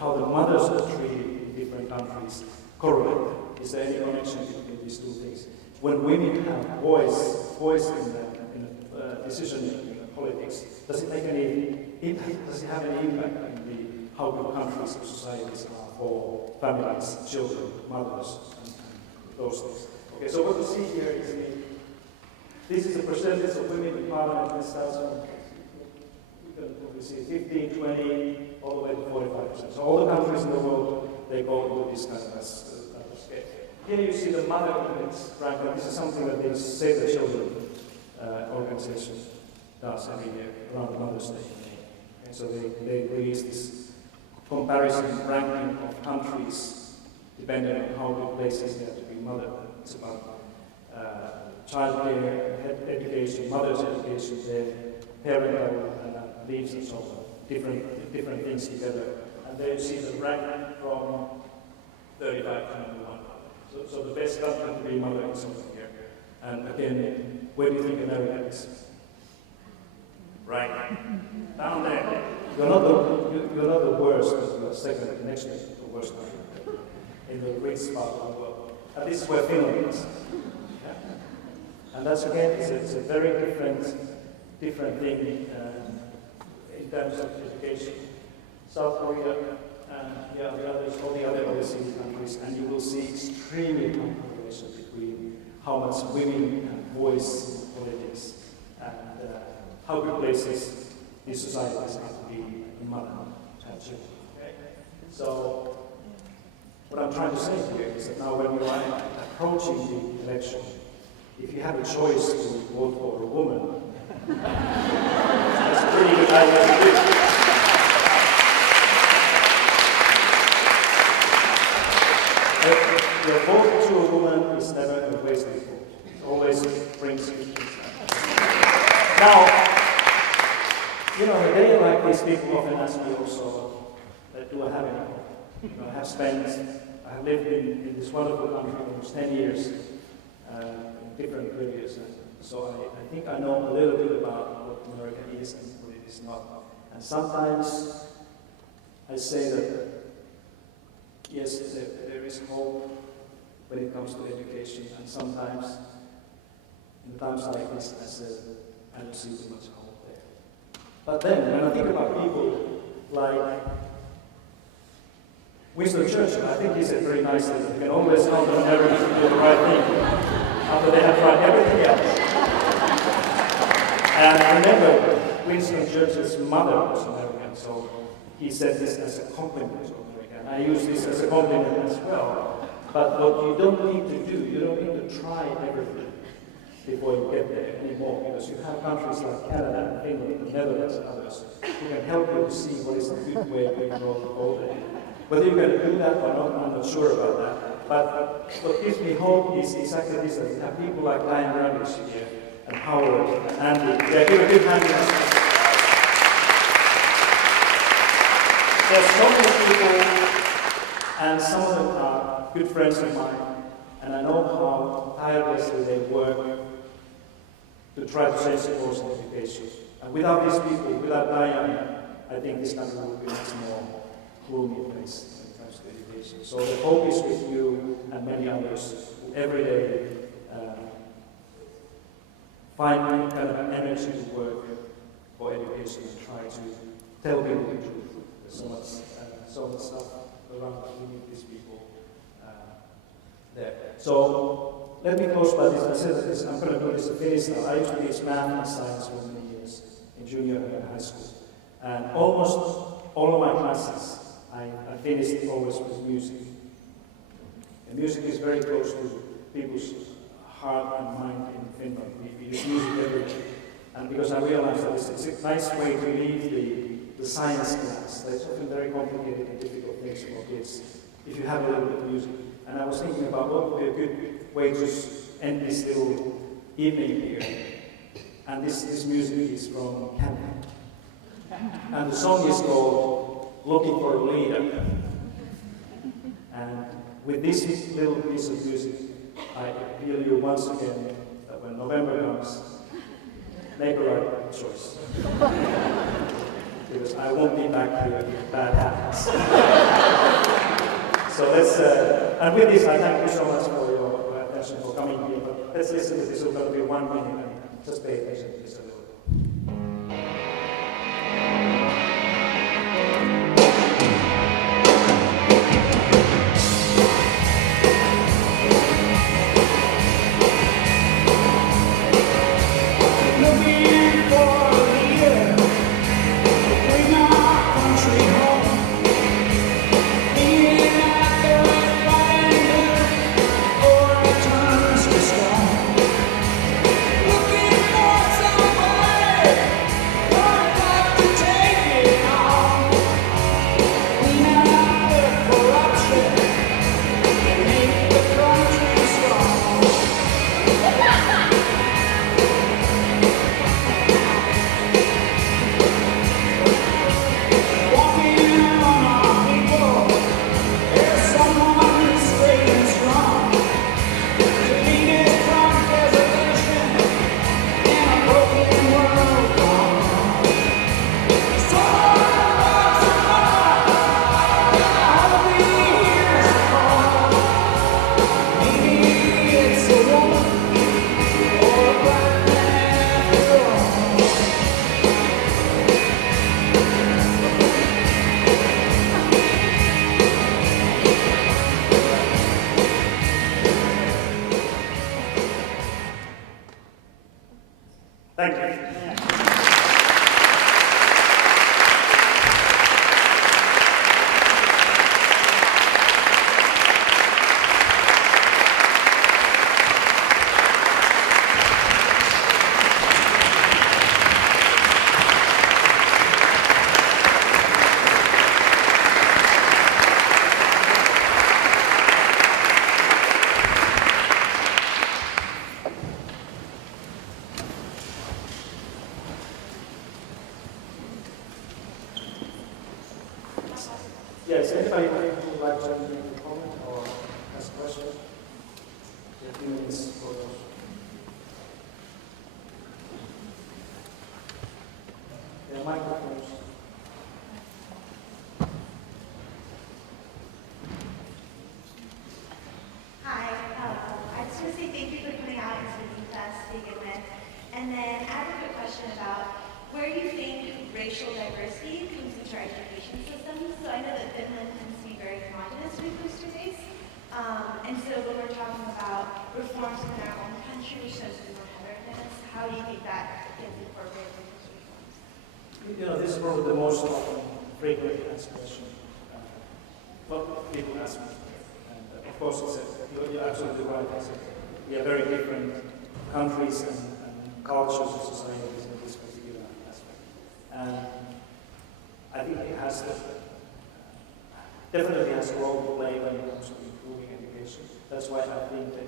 how the mothers are treated in different countries, correlate. Is there any connection between these two things? When women have voice in decision-making in politics, does it make any impact? Does it have any impact in how good countries or societies are for families, children, mothers, and those things? Okay, so what you see here is this is the percentage of women in parliament. This starts from, you can probably see 15, 20, all the way to 45%. So all the countries in the world, they go into this kind of scale. Here you see the mother index rank, and this is something that the Save the Children organization does every year around Mother's Day. And so they release this comparison ranking of countries depending on how good places they have to be mother. It's about childcare, education, mother's education, their parental leaves and so on, different things together. And there you see the rank from 35 to number 1. So the best country to be mother is over here. And again, where do you think America is? Right down there. You're not the worst, but you're second next to the worst country in the rich part of the world. And this is where Finland is. And that's again, it's a very different thing in terms of education. South Korea and all the other OECD countries, and you will see extremely high correlation between how much women have voice in politics and how good places these societies have to be in motherhood and children. Okay? So what I'm trying to say here is that now when you are approaching the election, if you have a choice to vote for a woman, that's a pretty good idea to do. Your vote to a woman is never a wasted vote. It always brings you. Now, in a day like this, people often ask me also, do I have any hope? I have lived in this wonderful country for almost 10 years. Different periods, and so I think I know a little bit about what America is and what it is not. And sometimes I say that yes, there is hope when it comes to education, and sometimes in times like this, I don't see too much hope there. But then when I think about people like Winston Churchill, I think he said very nicely that you can always count on Americans to do the right thing after they have tried everything else. And I remember Winston Churchill's mother was American, so he said this as a compliment to America. And I use this as a compliment as well. But what you don't need to do, you don't need to try everything before you get there anymore, because you have countries like Canada, Finland, the Netherlands, and others who can help you to see what is the good way to go there. Whether you're going to do that or not, I'm not sure about that. But what gives me hope is exactly this, that we have people like Diane Ravitch here, and Howard, and Andy. Yeah, give a big hand to us. There's so many people, and some of them are good friends of mine, and I know how tirelessly they work to try to change the course of education. And without these people, without Diane, I think this country would be a much more gloomy place when it comes to education. So the hope is with you and many others who every day find kind of an energy to work for education and try to tell people the truth. There's so much stuff around that we need these people there. So let me close by this. I said this, I'm going to do this in Finnish now. I used to teach math and science for many years in junior and high school. And almost all of my classes, I finished always with music. And music is very close to people's heart and mind in Finland. We use music every day. And because I realized that it's a nice way to leave the science class. That's often very complicated and difficult things for kids if you have a little bit of music. And I was thinking about what would be a good way to end this little evening here. And this music is from Canada. And the song is called Looking for a Leader. And with this little piece of music, I appeal you once again that when November comes, make a right choice. Because I won't be back here if bad happens. So let's, and with this, I thank you so much for your attention, for coming here. But let's listen to this. It's going to be 1 minute, and just pay attention to this a little bit. Thank you. Yes, anybody would like to make a comment or ask a question? We have 2 minutes for those. Yeah, microphones. Hi, I just want to say thank you for coming out and speaking to us to begin with. And then I have a quick question about where you think racial diversity comes into our education system. So I know that Finland tends to be very homogenous when it comes to race. And so when we're talking about reforms in our own country, which shows more heterogeneous, how do you think that gets incorporated into those reforms? You know, this is probably the most often frequently asked question. What people ask me. And of course, you're absolutely right. We are very different countries and cultures and societies in this particular aspect. And I think it has definitely has a role to play when it comes to improving education education. That's why I think that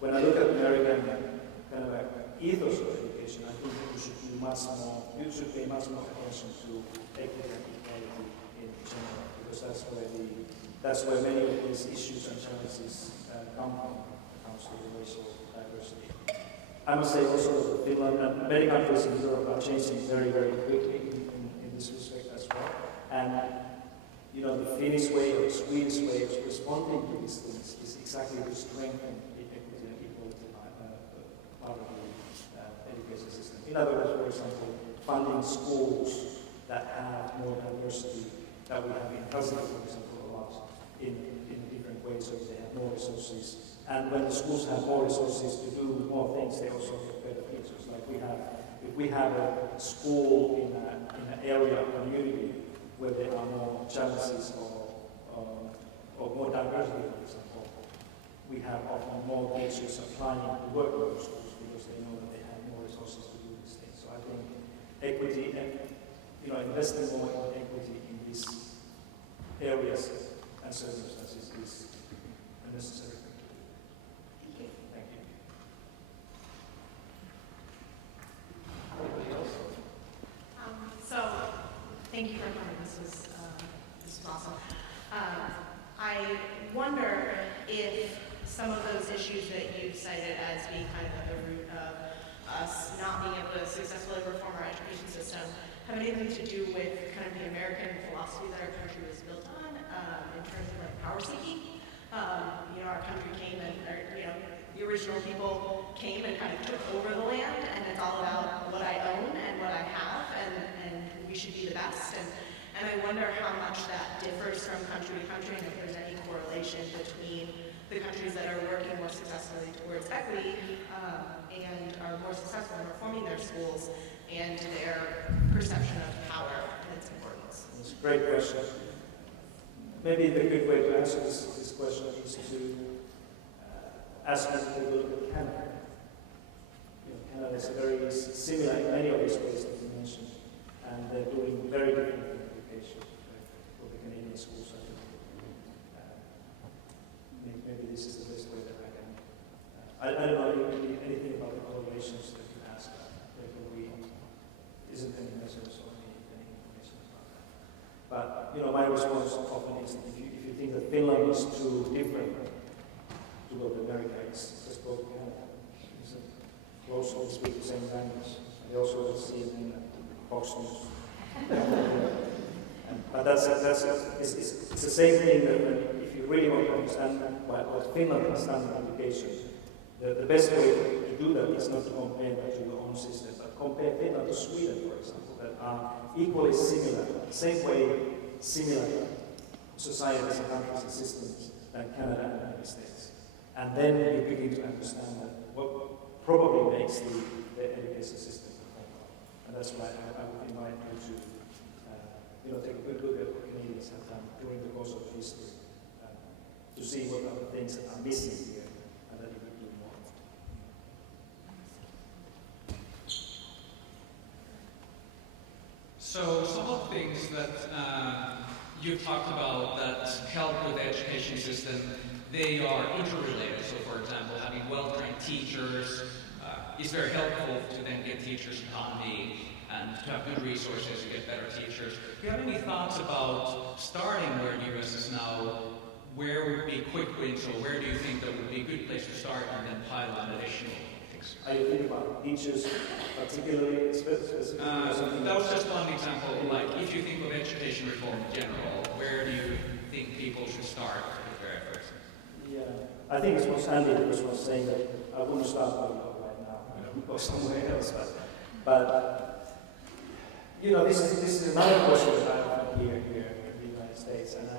when I look at American kind of ethos of education, I think that you should pay much more attention to equity and equality in general, because that's where many of these issues and challenges come from when it comes to racial diversity. I must say also that Finland and many countries in Europe are changing very, very quickly in this respect as well. And the Finnish way or the Swedish way of responding to these things is exactly to strengthen the equity and equality part of the education system. In other words, for example, funding schools that have more diversity that we have in Helsinki, for example, a lot in different ways, so they have more resources. And when the schools have more resources to do more things, they also get better features. Like if we have a school in an area or community where there are more challenges or more diversity, for example, we have often more teachers applying to work in those schools because they know that they have more resources to do these things. So I think equity and investing more in equity in these areas and circumstances is a necessary thing to do. Thank you. Thank you. Anybody else? Thank you for coming. This was awesome. I wonder if some of those issues that you cited as being kind of at the root of us not being able to successfully reform our education system have anything to do with kind of the American philosophy that our country was built on in terms of like power seeking. Our country came and the original people came and kind of took over the land, and it's all about what I own and what I have, and we should be the best. And I wonder how much that differs from country to country, and if there's any correlation between the countries that are working more successfully towards equity and are more successful in reforming their schools and their perception of power and its importance. That's a great question. Maybe the good way to answer this question is to ask us to look at Canada. Canada is very similar in many of these ways that you mentioned, and they're doing very different education for the Canadian schools. Maybe this is the best way that I can. I don't know anything about the correlations that you asked. Therefore, isn't any measures or any information about that. But my response often is that if you think that Finland is too different to what America is, just go to Canada. They also speak the same language. They also have CNN and Fox News. But it's the same thing that if you really want to understand what Finland has done in education, the best way to do that is not to compare that to your own system, but compare Finland to Sweden, for example, that are equally similar, the same way similar societies and countries and systems than Canada and the United States. And then you begin to understand that what probably makes the education system perform well. And that's why I would invite you to take a good look at what Canadians have done during the course of history to see what are the things that are missing here and that you could do more. So some of the things that you've talked about that help with the education system, they are interrelated. So for example, having well-trained teachers is very helpful to then get teachers' autonomy and to have good resources to get better teachers. Do you have any thoughts about starting where the U.S. is now? Where would be quick wins, or where do you think that would be a good place to start and then pile on additional things? Are you thinking about teachers particularly specifically? That was just one example. Like, if you think of education reform in general, where do you think people should start with their efforts? Yeah, I think it's what Sandy was saying, that I wouldn't start right now. I would go somewhere else. But this is another question that I often hear here in the United States, and I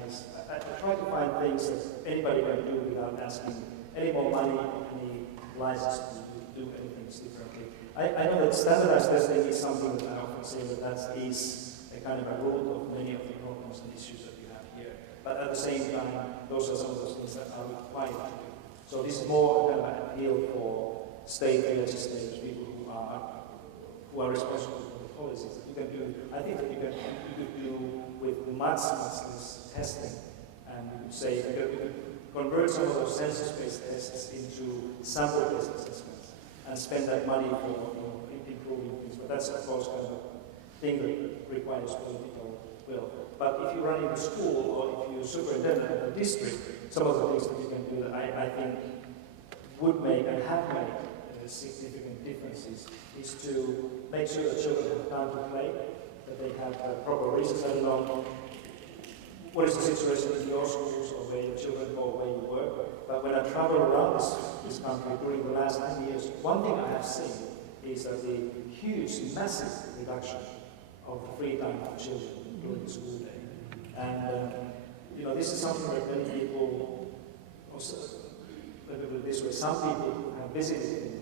try to find things that anybody can do without asking any more money or any license to do anything differently. I know that standardized testing is something that I often say that is a kind of a root of many of the problems and issues that you have here. But at the same time, those are some of those things that are required to do. So this is more kind of an appeal for state legislators, people who are responsible for the policies that you can do. I think that you could do with much less testing. And you could say, convert some of those census-based tests into sample-based assessments and spend that money for improving things. But that's, of course, kind of a thing that requires political will. But if you run in a school or if you're superintendent of a district, some of the things that you can do that I think would make and have made significant differences is to make sure that children have time to play, that they have proper reasons. I don't know what is the situation in your schools or where your children or where you work, but when I travel around this country during the last 10 years, one thing I have seen is that the huge, massive reduction of the free time for children during the school day. And this is something that many people, also, let me put it this way, some people who have visited Finland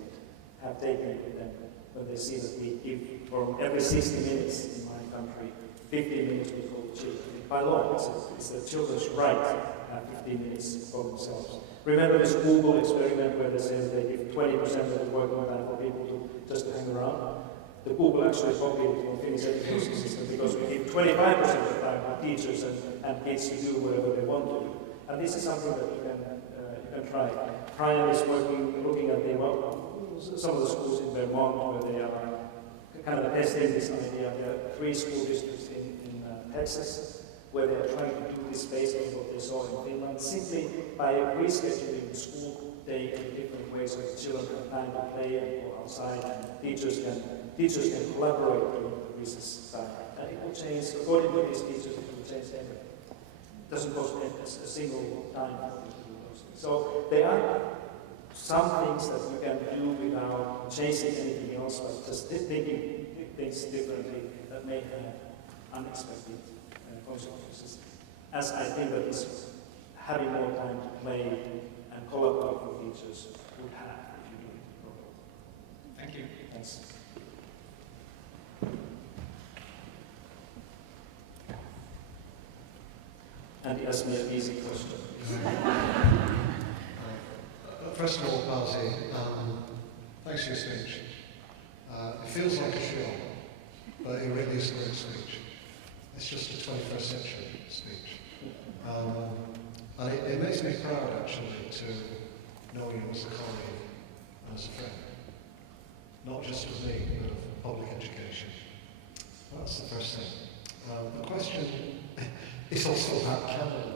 have taken it with them when they see that we give from every 60 minutes in my country, 15 minutes we call the children. By law, it's the children's right to have 15 minutes for themselves. Remember this Google experiment where they say that they give 20% of the working time for people just to hang around? The Google actually copied it from the Finnish education system because we give 25% of the time for teachers and kids to do whatever they want to do. And this is something that you can try. Brian is looking at some of the schools in Vermont where they are kind of testing this idea. There are 3 school districts in Texas where they are trying to do this based on what they saw in Finland, simply by rescheduling the school day in different ways so the children have time to play and go outside and teachers can collaborate during the recess time. And it will change, according to these teachers, it will change everything. It doesn't cost a single time for you to do those things. So there are some things that you can do without chasing anything else, but just thinking things differently that may have unexpected consequences. As I think that is having more time to play and collaborate with teachers would have if you do it properly. Thank you. Thanks. And he asked me an easy question. First of all, Pasi, thanks for your speech. It feels like a show, but it really is a great speech. It's just a 21st century speech. And it makes me proud, actually, to know you as a colleague and as a friend. Not just of me, but of public education. That's the first thing. The question is also about Canada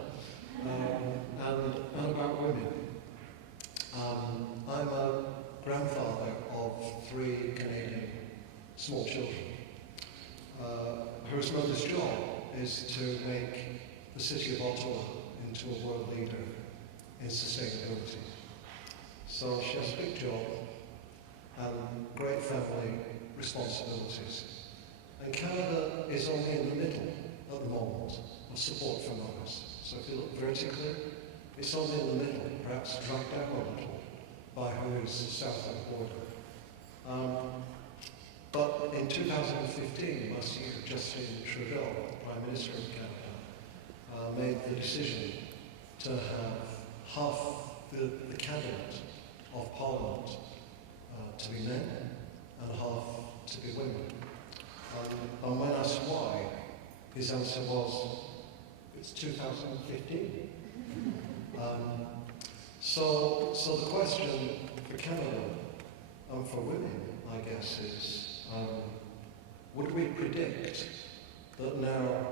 and about women. I'm a grandfather of 3 Canadian small children, whose mother's job is to make the city of Ottawa into a world leader in sustainability. So she has a big job and great family responsibilities. And Canada is only in the middle at the moment of support for mothers. So if you look vertically, it's only in the middle, perhaps dragged down a little by who's south of the border. But in 2015, last year, Justin Trudeau, Prime Minister of Canada, made the decision to have half the cabinet of Parliament to be men and half to be women. And when asked why, his answer was, it's 2015. So the question for Canada and for women, I guess, is would we predict that now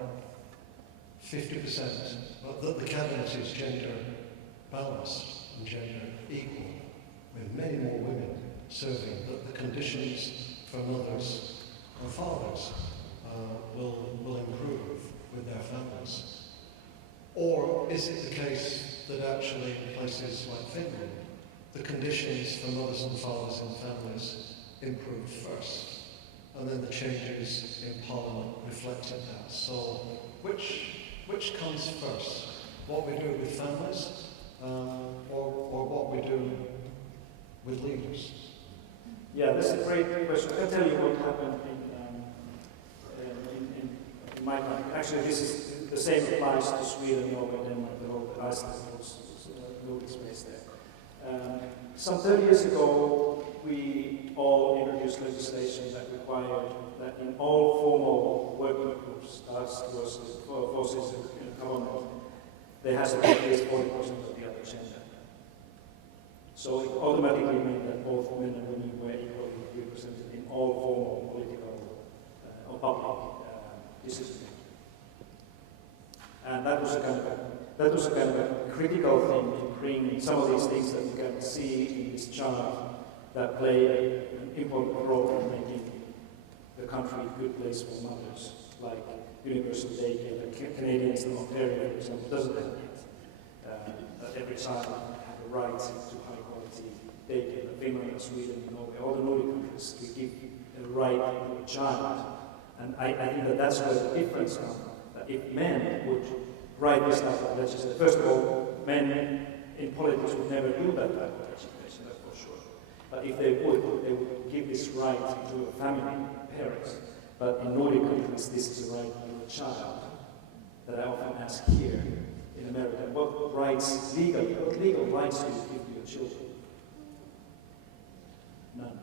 50%, that the cabinet is gender balanced and gender equal, with many more women serving, that the conditions for mothers and fathers will improve with their families? Or is it the case that actually in places like Finland, the conditions for mothers and fathers and families improved first, and then the changes in Parliament reflected that? So which comes first? What we do with families, or what we do with leaders? Yeah, that's a great question. I can tell you what happened in my country. Actually, this is the same applies to Sweden, Norway, Denmark, the whole Iceland was based there. Some 30 years ago, we all introduced legislation that required that in all formal working groups, task forces in government, there has to be at least 40% of the other gender. So it automatically meant that both men and women were equally represented in all formal political or public decision making. And that was a kind of a critical thing to bring some of these things that you can see in this chart that play an important role in making the country a good place for mothers, like universal daycare. The Canadians and Ontario, for example, doesn't have it. That every child have a right to high quality daycare. Finland and Sweden, Norway, all the Nordic countries, we give a right to a child. And I think that that's where the difference comes. That if men would write this type of legislation, first of all, men in politics would never do that type of legislation, that's for sure. But if they would give this right to a family, parents. But in Nordic countries, this is a right to a child that I often ask here in America. What legal rights do you give to your children? None.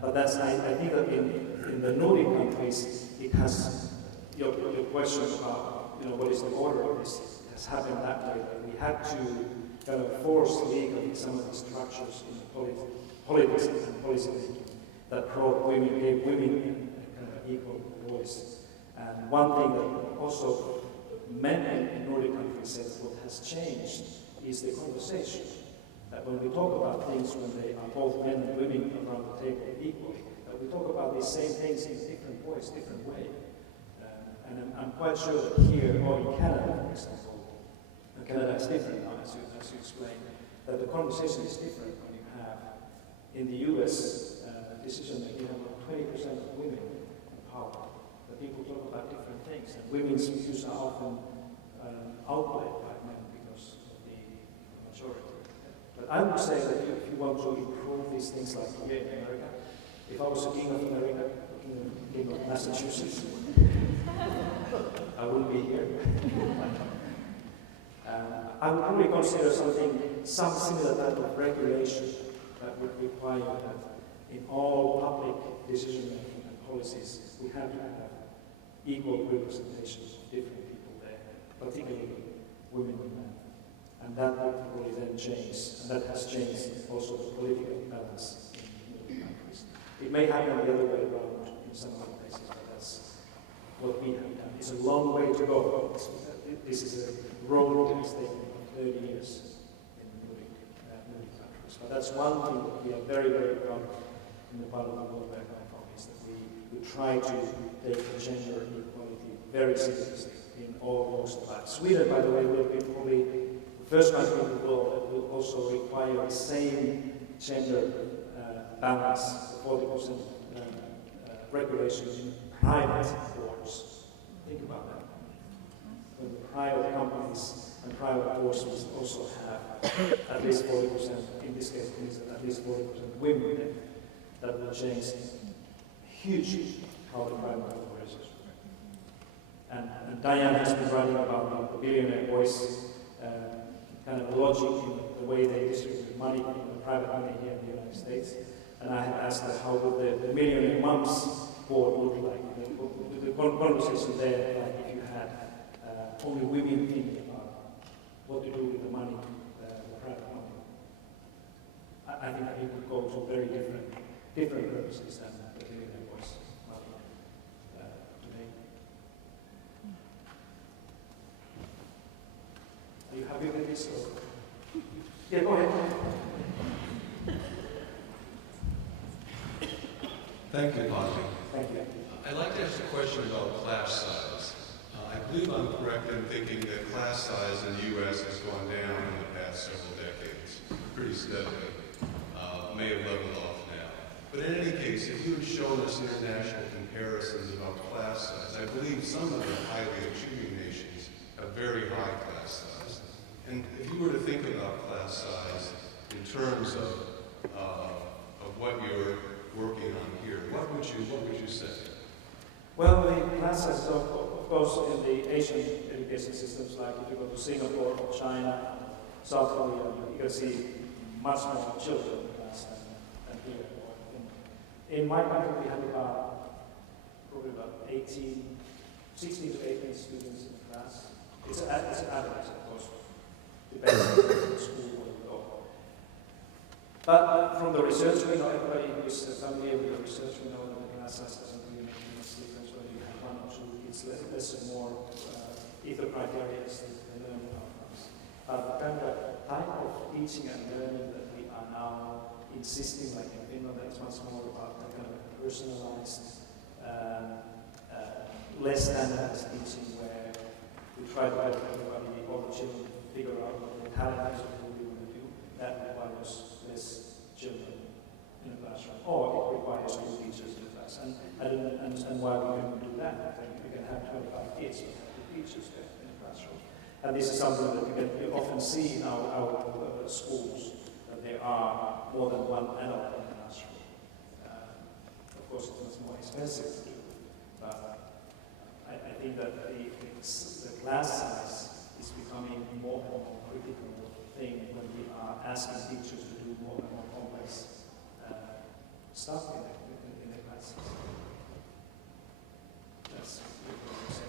But that's, I think that in the Nordic countries, it has, your question about, what is the order of this, it has happened that way, that we had to kind of force legally some of the structures in the politics and policy making that gave women a kind of equal voice. And one thing that also men in Nordic countries said what has changed is the conversation. That when we talk about things when they are both men and women around the table equally, that we talk about these same things in different voice, different way. And I'm quite sure that here, or in Canada, for example, Canada is different now, as you explained, that the conversation is different when you have, in the US, decision making, you have about 20% of women in power. That people talk about different things, and women's views are often outweighed by men because of the majority. But I would say that if you want to improve these things like here in America, if I was a king of America, king of Massachusetts, I wouldn't be here. I would probably consider some similar type of regulation that would require that in all public decision making and policies, we have to have equal representation of different people there, particularly women and men. And that would probably then change, and that has changed also the political balance in the countries. It may happen the other way around in some other places, but that's what we have done. It's a long way to go. This is a road that has taken 30 years in the Nordic countries. But that's one thing that we are very, very proud in the part of the world where I come from, is that we try to take gender equality very seriously in all walks of life. Sweden, by the way, will be probably the first country in the world that will also require the same gender balance, 40% regulations in private boards. Think about that. When the private companies and private boards also have at least 40%, in this case, at least 40% women, that will change hugely how the private corporations work. And Diane has been writing about the billionaire voice kind of logic in the way they distribute money, private money here in the United States. And I had asked her how would the millionaire moms board look like. The conversation there, like if you had only women thinking about what to do with the money, the private money. I think that it would go to very different purposes than the millionaire voice money today. Are you happy with this? Or? Yeah, go ahead. Thank you, Pasi. Thank you. I'd like to ask a question about class size. I believe I'm correct in thinking that class size in the U.S. has gone down in the past several decades, pretty steadily. May have leveled off now. But in any case, if you had shown us international comparisons about class size, I believe some of the highly achieving nations have very high class size. And if you were to think about class size in terms of what you're working on here, what would you say? Well, the class size, of course, in the Asian education systems, like if you go to Singapore or China, South Korea, you can see much more children in class than here. In my country, we have probably about 16 to 18 students in class. It's an average, of course, depending on the school where you go. But from the research, we know, everybody who is familiar with the research, we know that the class size doesn't really make much difference whether you have one or two kids, less or more, either criteria is the learning outcomes. The kind of type of teaching and learning that we are now insisting, like in Finland, that is much more about the kind of personalized, less standardized teaching where we try to help everybody, all the children, figure out what their talent is and what they want to do. That requires less children in a classroom, or it requires two teachers in a class. And I don't understand why we couldn't do that. I think we can have 25 kids, but have two teachers there in a classroom. And this is something that you often see in our schools, that there are more than one adult in the classroom. Of course, it's much more expensive to do, but I think that the class size is becoming more and more critical thing when we are asking teachers to do more and more complex stuff in the classes. That's what I say.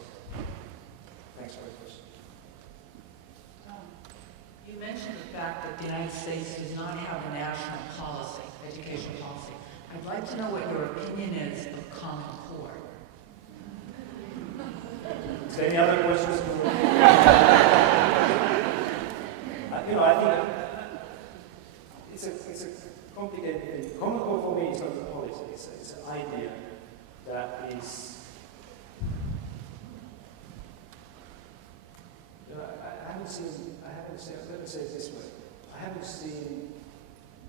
Thanks for the question. You mentioned the fact that the United States does not have a national policy, education policy. I'd like to know what your opinion is of Common Core. Is there any other questions? I think it's a complicated thing. Common Core for me is not a policy. It's an idea that is. I haven't seen. Let me say it this way. I haven't seen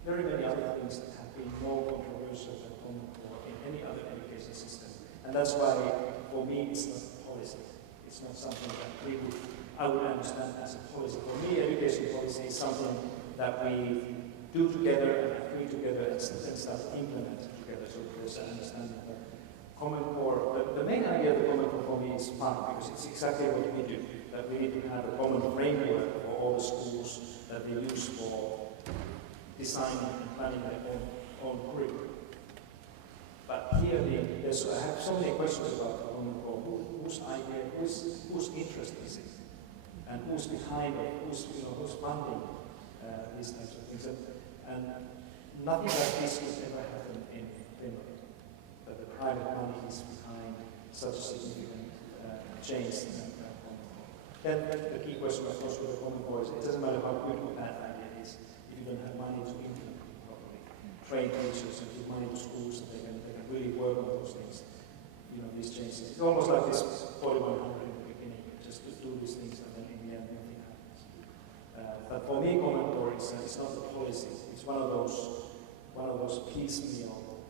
very many other things that have been more controversial than Common Core in any other education system, and that's why, for me, it's not a policy. It's not something that I would understand as a policy. For me, education policy is something that we do together and agree together and start implementing together. So there's an understanding that Common Core, the main idea of the Common Core for me is fun, because it's exactly what we do. That we need to have a common framework for all the schools that they use for designing and planning their own curriculum. But here, I have so many questions about the Common Core. Whose idea, whose interest is it? And who's behind it? Who's funding these types of things? And nothing like this would ever happen in Finland. That the private money is behind such a significant change in the Common Core. Then the key question, of course, with the Common Core is it doesn't matter how good or bad idea it is if you don't have money to implement it properly. Train teachers and give money to schools so they can really work on those things. These changes. It's almost like this 4100 in the beginning, just to do these things and then in the end nothing happens. But for me, Common Core it's not a policy. It's one of those piecemeal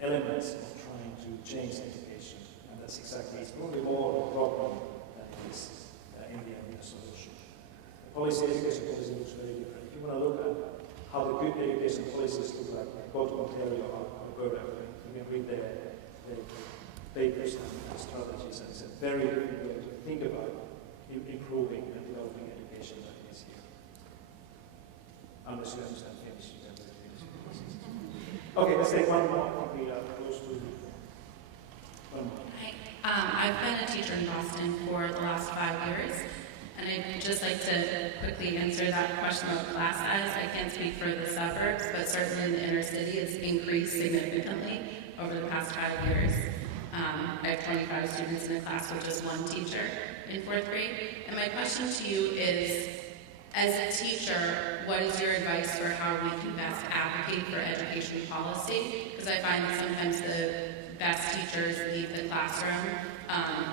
elements of trying to change education, and that's exactly. It's probably more a problem than it is in the end a solution. Education policy looks very different. If you want to look at how the good education policies look like, go to Ontario or Alberta, you can read their papers and strategies, and it's a very different way to think about improving and developing education than it is here. Unless you understand Finnish, you can read Finnish. Okay, let's take one more. I think we are close to one more. Hi. I've been a teacher in Boston for the last 5 years, and I'd just like to quickly answer that question about class size. I can't speak for the suburbs, but certainly in the inner city it's increased significantly over the past 5 years. I have 25 students in a class with just one teacher in 4th grade. And my question to you is, as a teacher, what is your advice for how we can best advocate for education policy? Because I find that sometimes the best teachers leave the classroom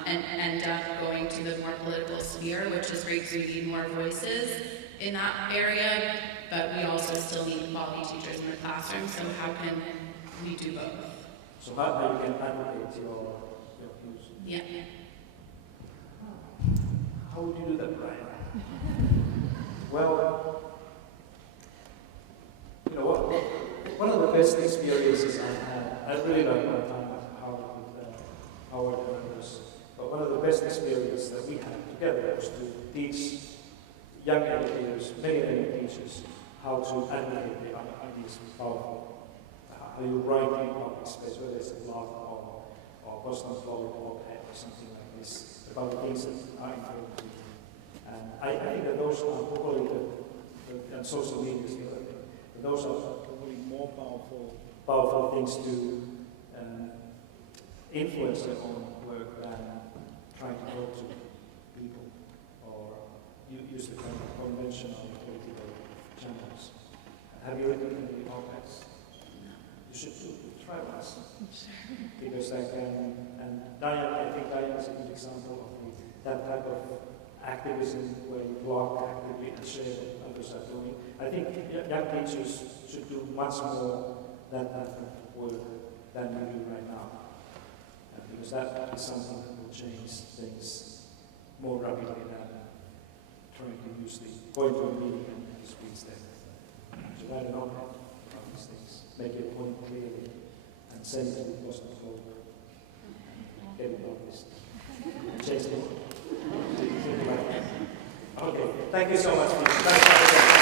and end up going to the more political sphere, which is great because we need more voices in that area, but we also still need quality teachers in the classroom, so how can we do both? So how you can advocate your views? Yeah. How would you do that, Brian? Well, one of the best experiences I had, I really like my time at Howard and others, but one of the best experiences that we had together was to teach young educators, many teachers, how to advocate the ideas powerful. How you write in public space, whether it's a blog or Boston blog or something like this, about the things that are important to you. And I think that those are probably and social media, those are probably more powerful things to influence their own work than trying to talk to people or use the kind of conventional political channels. Have you written any op-eds? You should try once. Because and Diane, I think Diane is a good example of that type of activism where you blog actively and share what others are doing. I think young teachers should do much more that type of work than we do right now. Because that is something that will change things more rapidly than trying to use going to a meeting and speech there. So write an op-ed about these things, make your point clearly, and send it to the Boston Globe. Get it published. Change the world. Okay, thank you so much.